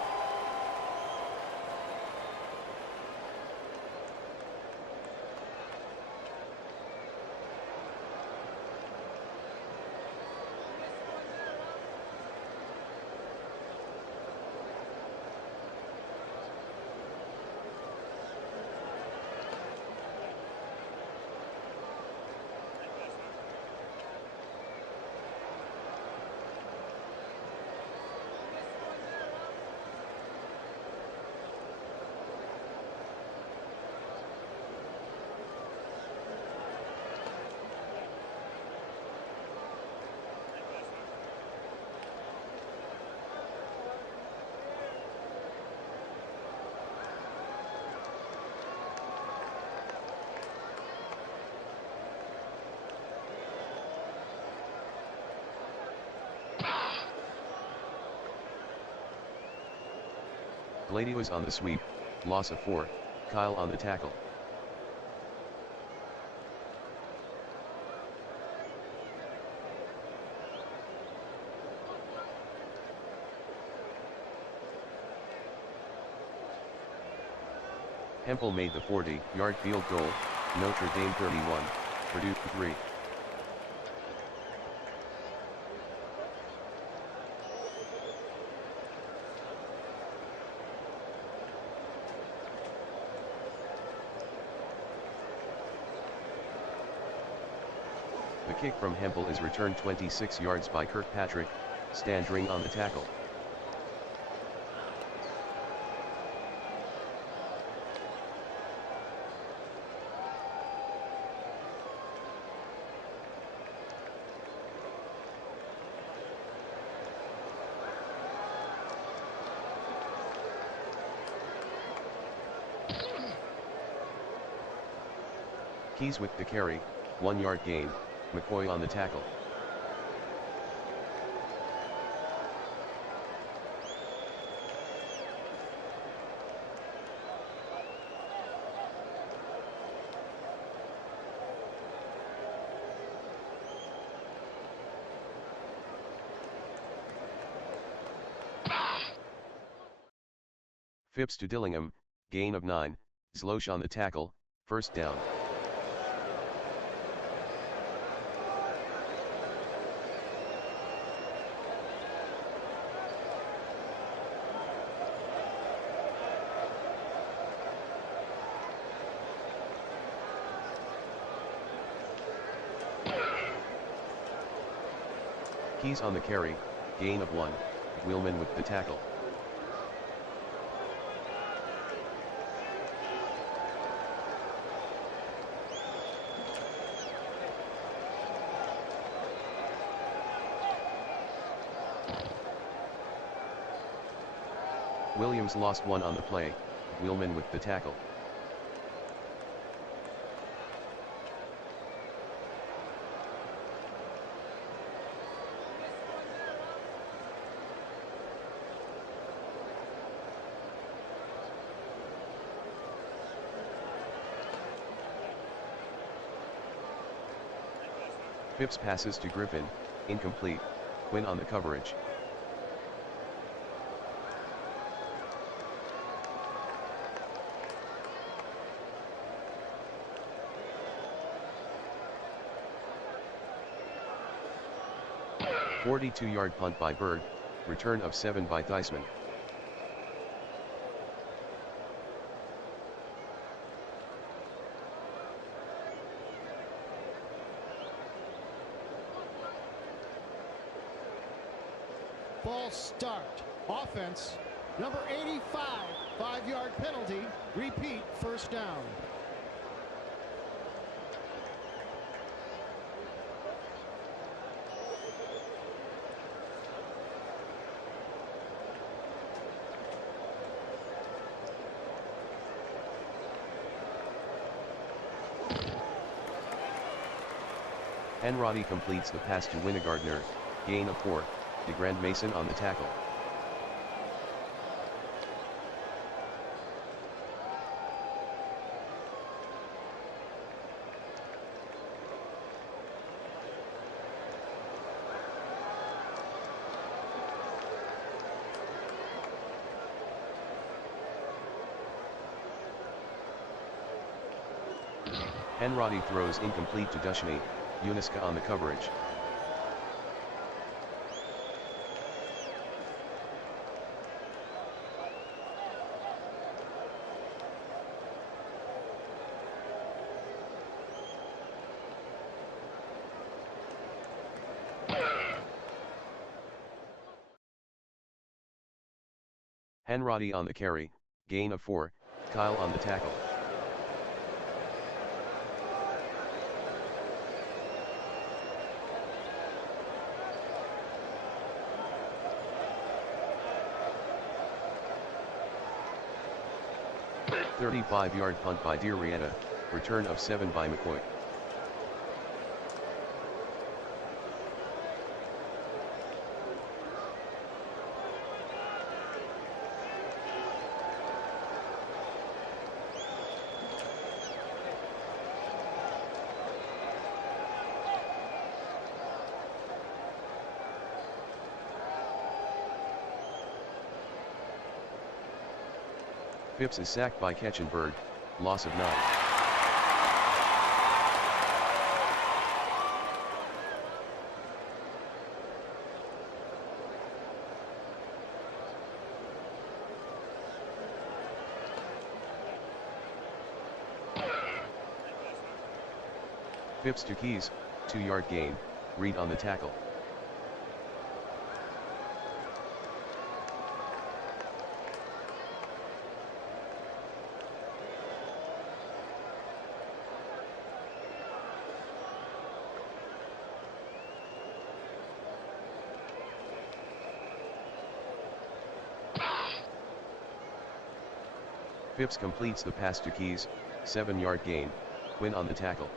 Glady was on the sweep, loss of 4, Kyle on the tackle. Hempel made the 40-yard field goal, Notre Dame 31, Purdue 3. The kick from Hempel is returned 26 yards by Kirkpatrick, Standring on the tackle. Keys with the carry, 1-yard gain, McCoy on the tackle. Phipps to Dillingham, gain of 9, Zloch on the tackle, first down. Keys on the carry, gain of 1, Wheelman with the tackle. Williams lost 1 on the play, Wheelman with the tackle. Phipps passes to Griffin, incomplete, Quinn on the coverage. A 42-yard punt by Bird, return of 7 by Theismann. False start. Offense, number 85, 5-yard penalty. Repeat, first. first down. Henrody completes the pass to Winegardner, gain of 4, DeGrand Mason on the tackle. Henrody throws incomplete to Dushny, Uniska on the coverage. Henrody on the carry, gain of 4, Kyle on the tackle. A 35-yard punt by Dirietta, return of 7 by McCoy. Phipps is sacked by Ketchenberg, loss of 9. Phipps to Keys, 2-yard gain, Reed on the tackle. Phipps completes the pass to Keys, 7-yard gain, Quinn on the tackle.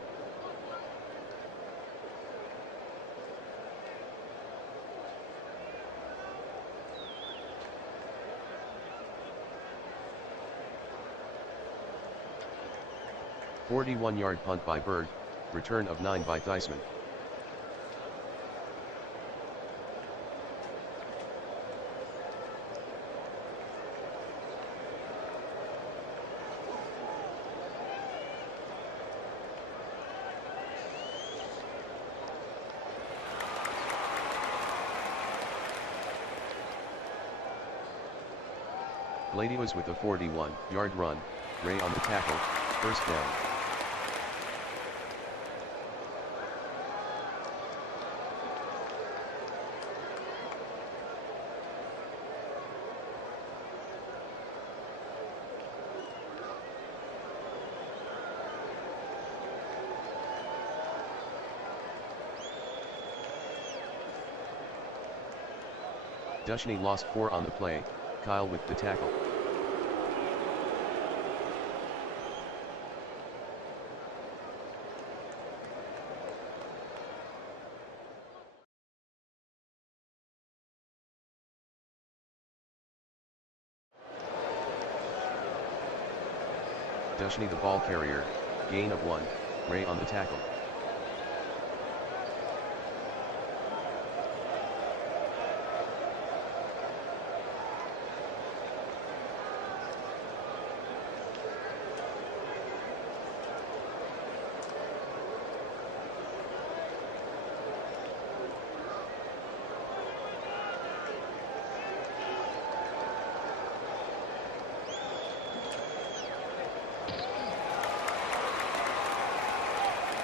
A 41-yard punt by Berg, return of 9 by Theismann. Glady was with a 41-yard run, Ray on the tackle, first down. Dushny lost 4 on the play, Kyle with the tackle. Dushny the ball carrier, gain of 1, Ray on the tackle.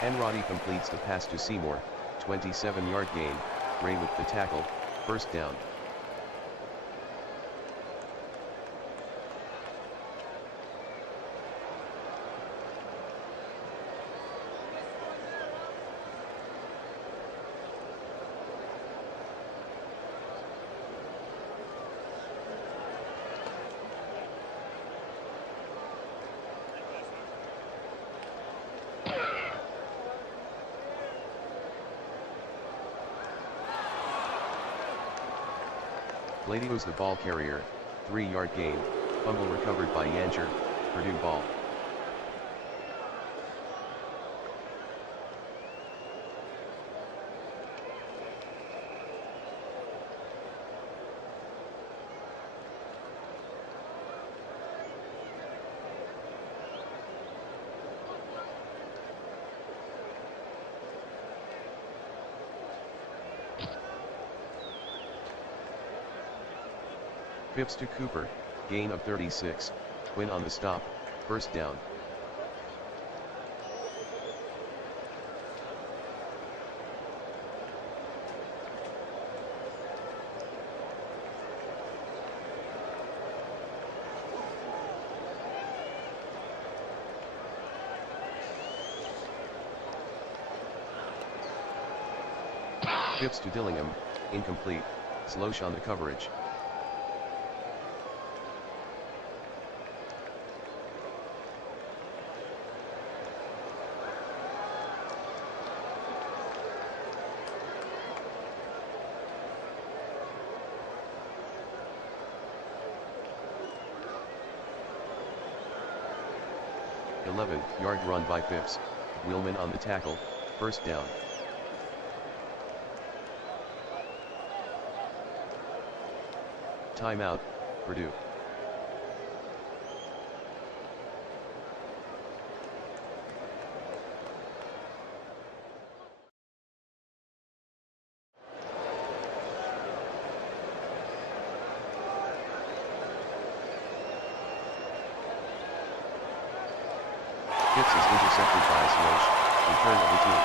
Henrody completes the pass to Seymour, 27-yard gain, Ray with the tackle, first down. Gladio's the ball carrier, 3-yard gain, fumble recovered by Yancher, Purdue ball. Phipps to Cooper, gain of 36, Quinn on the stop, first down. Phipps to Dillingham, incomplete, Slosh on the coverage. Yard run by Phipps, Wheelman on the tackle, first down. Timeout, Purdue. Phipps is intercepted by Slosh, return of the team.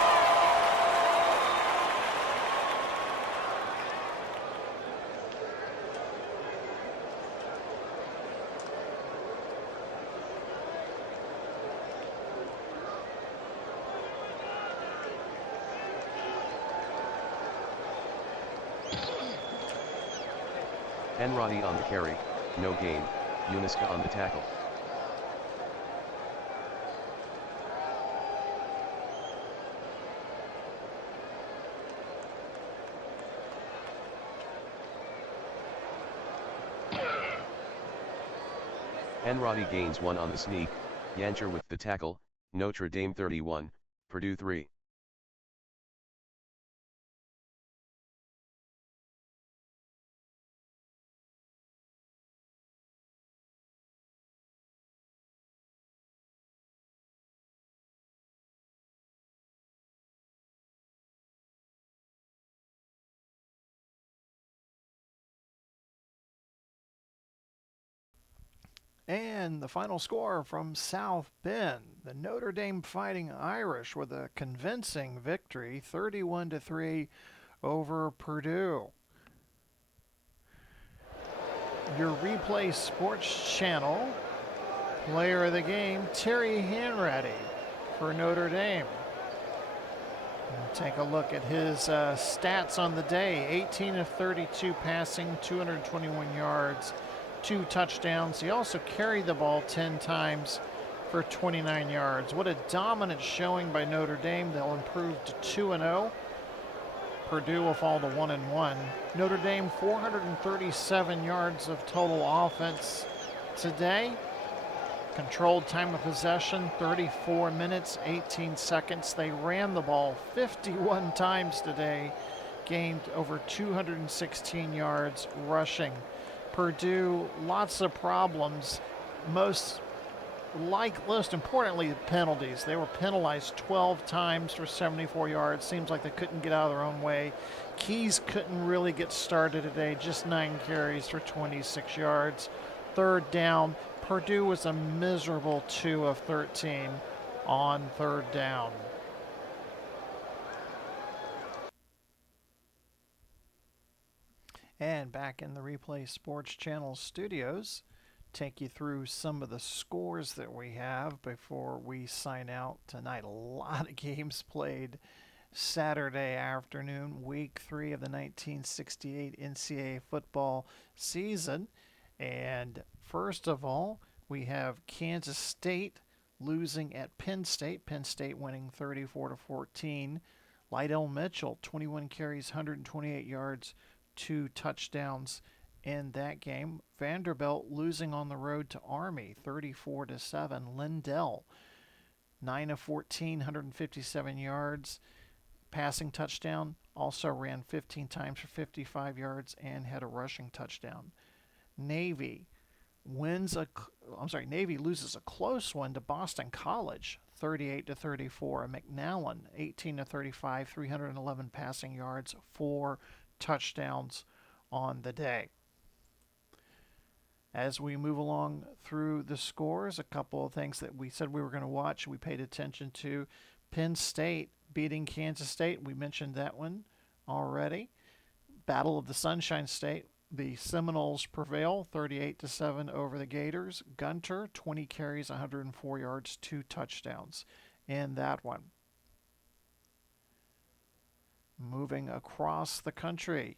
Enradi on the carry, no gain, Uniska on the tackle. Enradi gains 1 on the sneak, Yancher with the tackle, Notre Dame 31, Purdue 3. And the final score from South Bend, the Notre Dame Fighting Irish with a convincing victory, 31-3 over Purdue. Your Replay Sports Channel player of the game, Terry Hanratty for Notre Dame. We'll take a look at his stats on the day. 18 of 32 passing, 221 yards, 2 touchdowns. He also carried the ball 10 times for 29 yards. What a dominant showing by Notre Dame. They'll improve to 2-0. Purdue will fall to 1-1. Notre Dame 437 yards of total offense today. Controlled time of possession 34 minutes 18 seconds. They ran the ball 51 times today, gained over 216 yards rushing. Purdue, lots of problems. Most importantly, the penalties. They were penalized 12 times for 74 yards. Seems like they couldn't get out of their own way. Keys couldn't really get started today. Just 9 carries for 26 yards. Third down, Purdue was a miserable 2 of 13 on third down. And back in the Replay Sports Channel studios, take you through some of the scores that we have before we sign out tonight. A lot of games played Saturday afternoon, week 3 of the 1968 NCAA football season. And first of all, we have Kansas State losing at Penn State. Penn State winning 34-14. Lydell Mitchell, 21 carries, 128 yards, 2 touchdowns. in that game. Vanderbilt losing on the road to Army 34-7. Lindell 9 of 14, 157 yards, passing touchdown. Also ran 15 times for 55 yards and had a rushing touchdown. Navy loses a close one to Boston College, 38-34. McNallen, 18-35, 311 passing yards, 4 touchdowns on the day. As we move along through the scores, a couple of things that we said we were going to watch, we paid attention to. Penn State beating Kansas State. We mentioned that one already. Battle of the Sunshine State. The Seminoles prevail 38-7 over the Gators. Gunter, 20 carries, 104 yards, 2 touchdowns in that one. Moving across the country.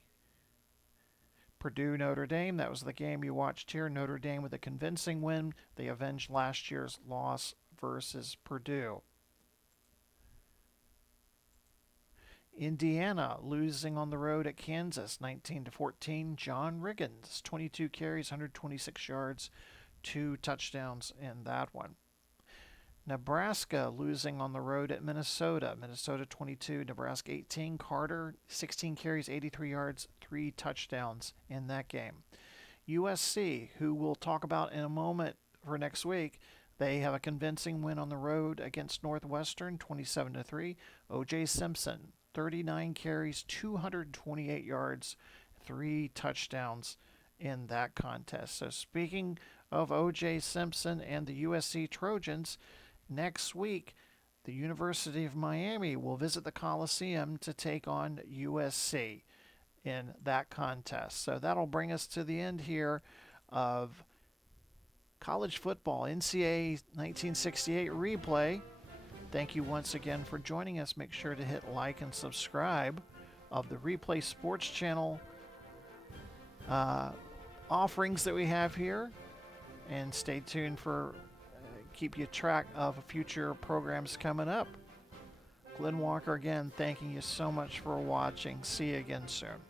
Purdue Notre Dame, that was the game you watched here. Notre Dame with a convincing win. They avenged last year's loss versus Purdue. Indiana losing on the road at Kansas 19-14. John Riggins, 22 carries, 126 yards, 2 touchdowns in that one. Nebraska losing on the road at Minnesota. Minnesota 22, Nebraska 18. Carter, 16 carries, 83 yards, 3 touchdowns in that game. USC, who we'll talk about in a moment for next week, they have a convincing win on the road against Northwestern, 27-3. O.J. Simpson, 39 carries, 228 yards, 3 touchdowns in that contest. So speaking of O.J. Simpson and the USC Trojans, next week the University of Miami will visit the Coliseum to take on USC in that contest. So that'll bring us to the end here of college football NCAA 1968 replay. Thank you once again for joining us. Make sure to hit like and subscribe of the Replay Sports Channel offerings that we have here. And stay tuned for keep you track of future programs coming up. Glenn Walker again, thanking you so much for watching. See you again soon.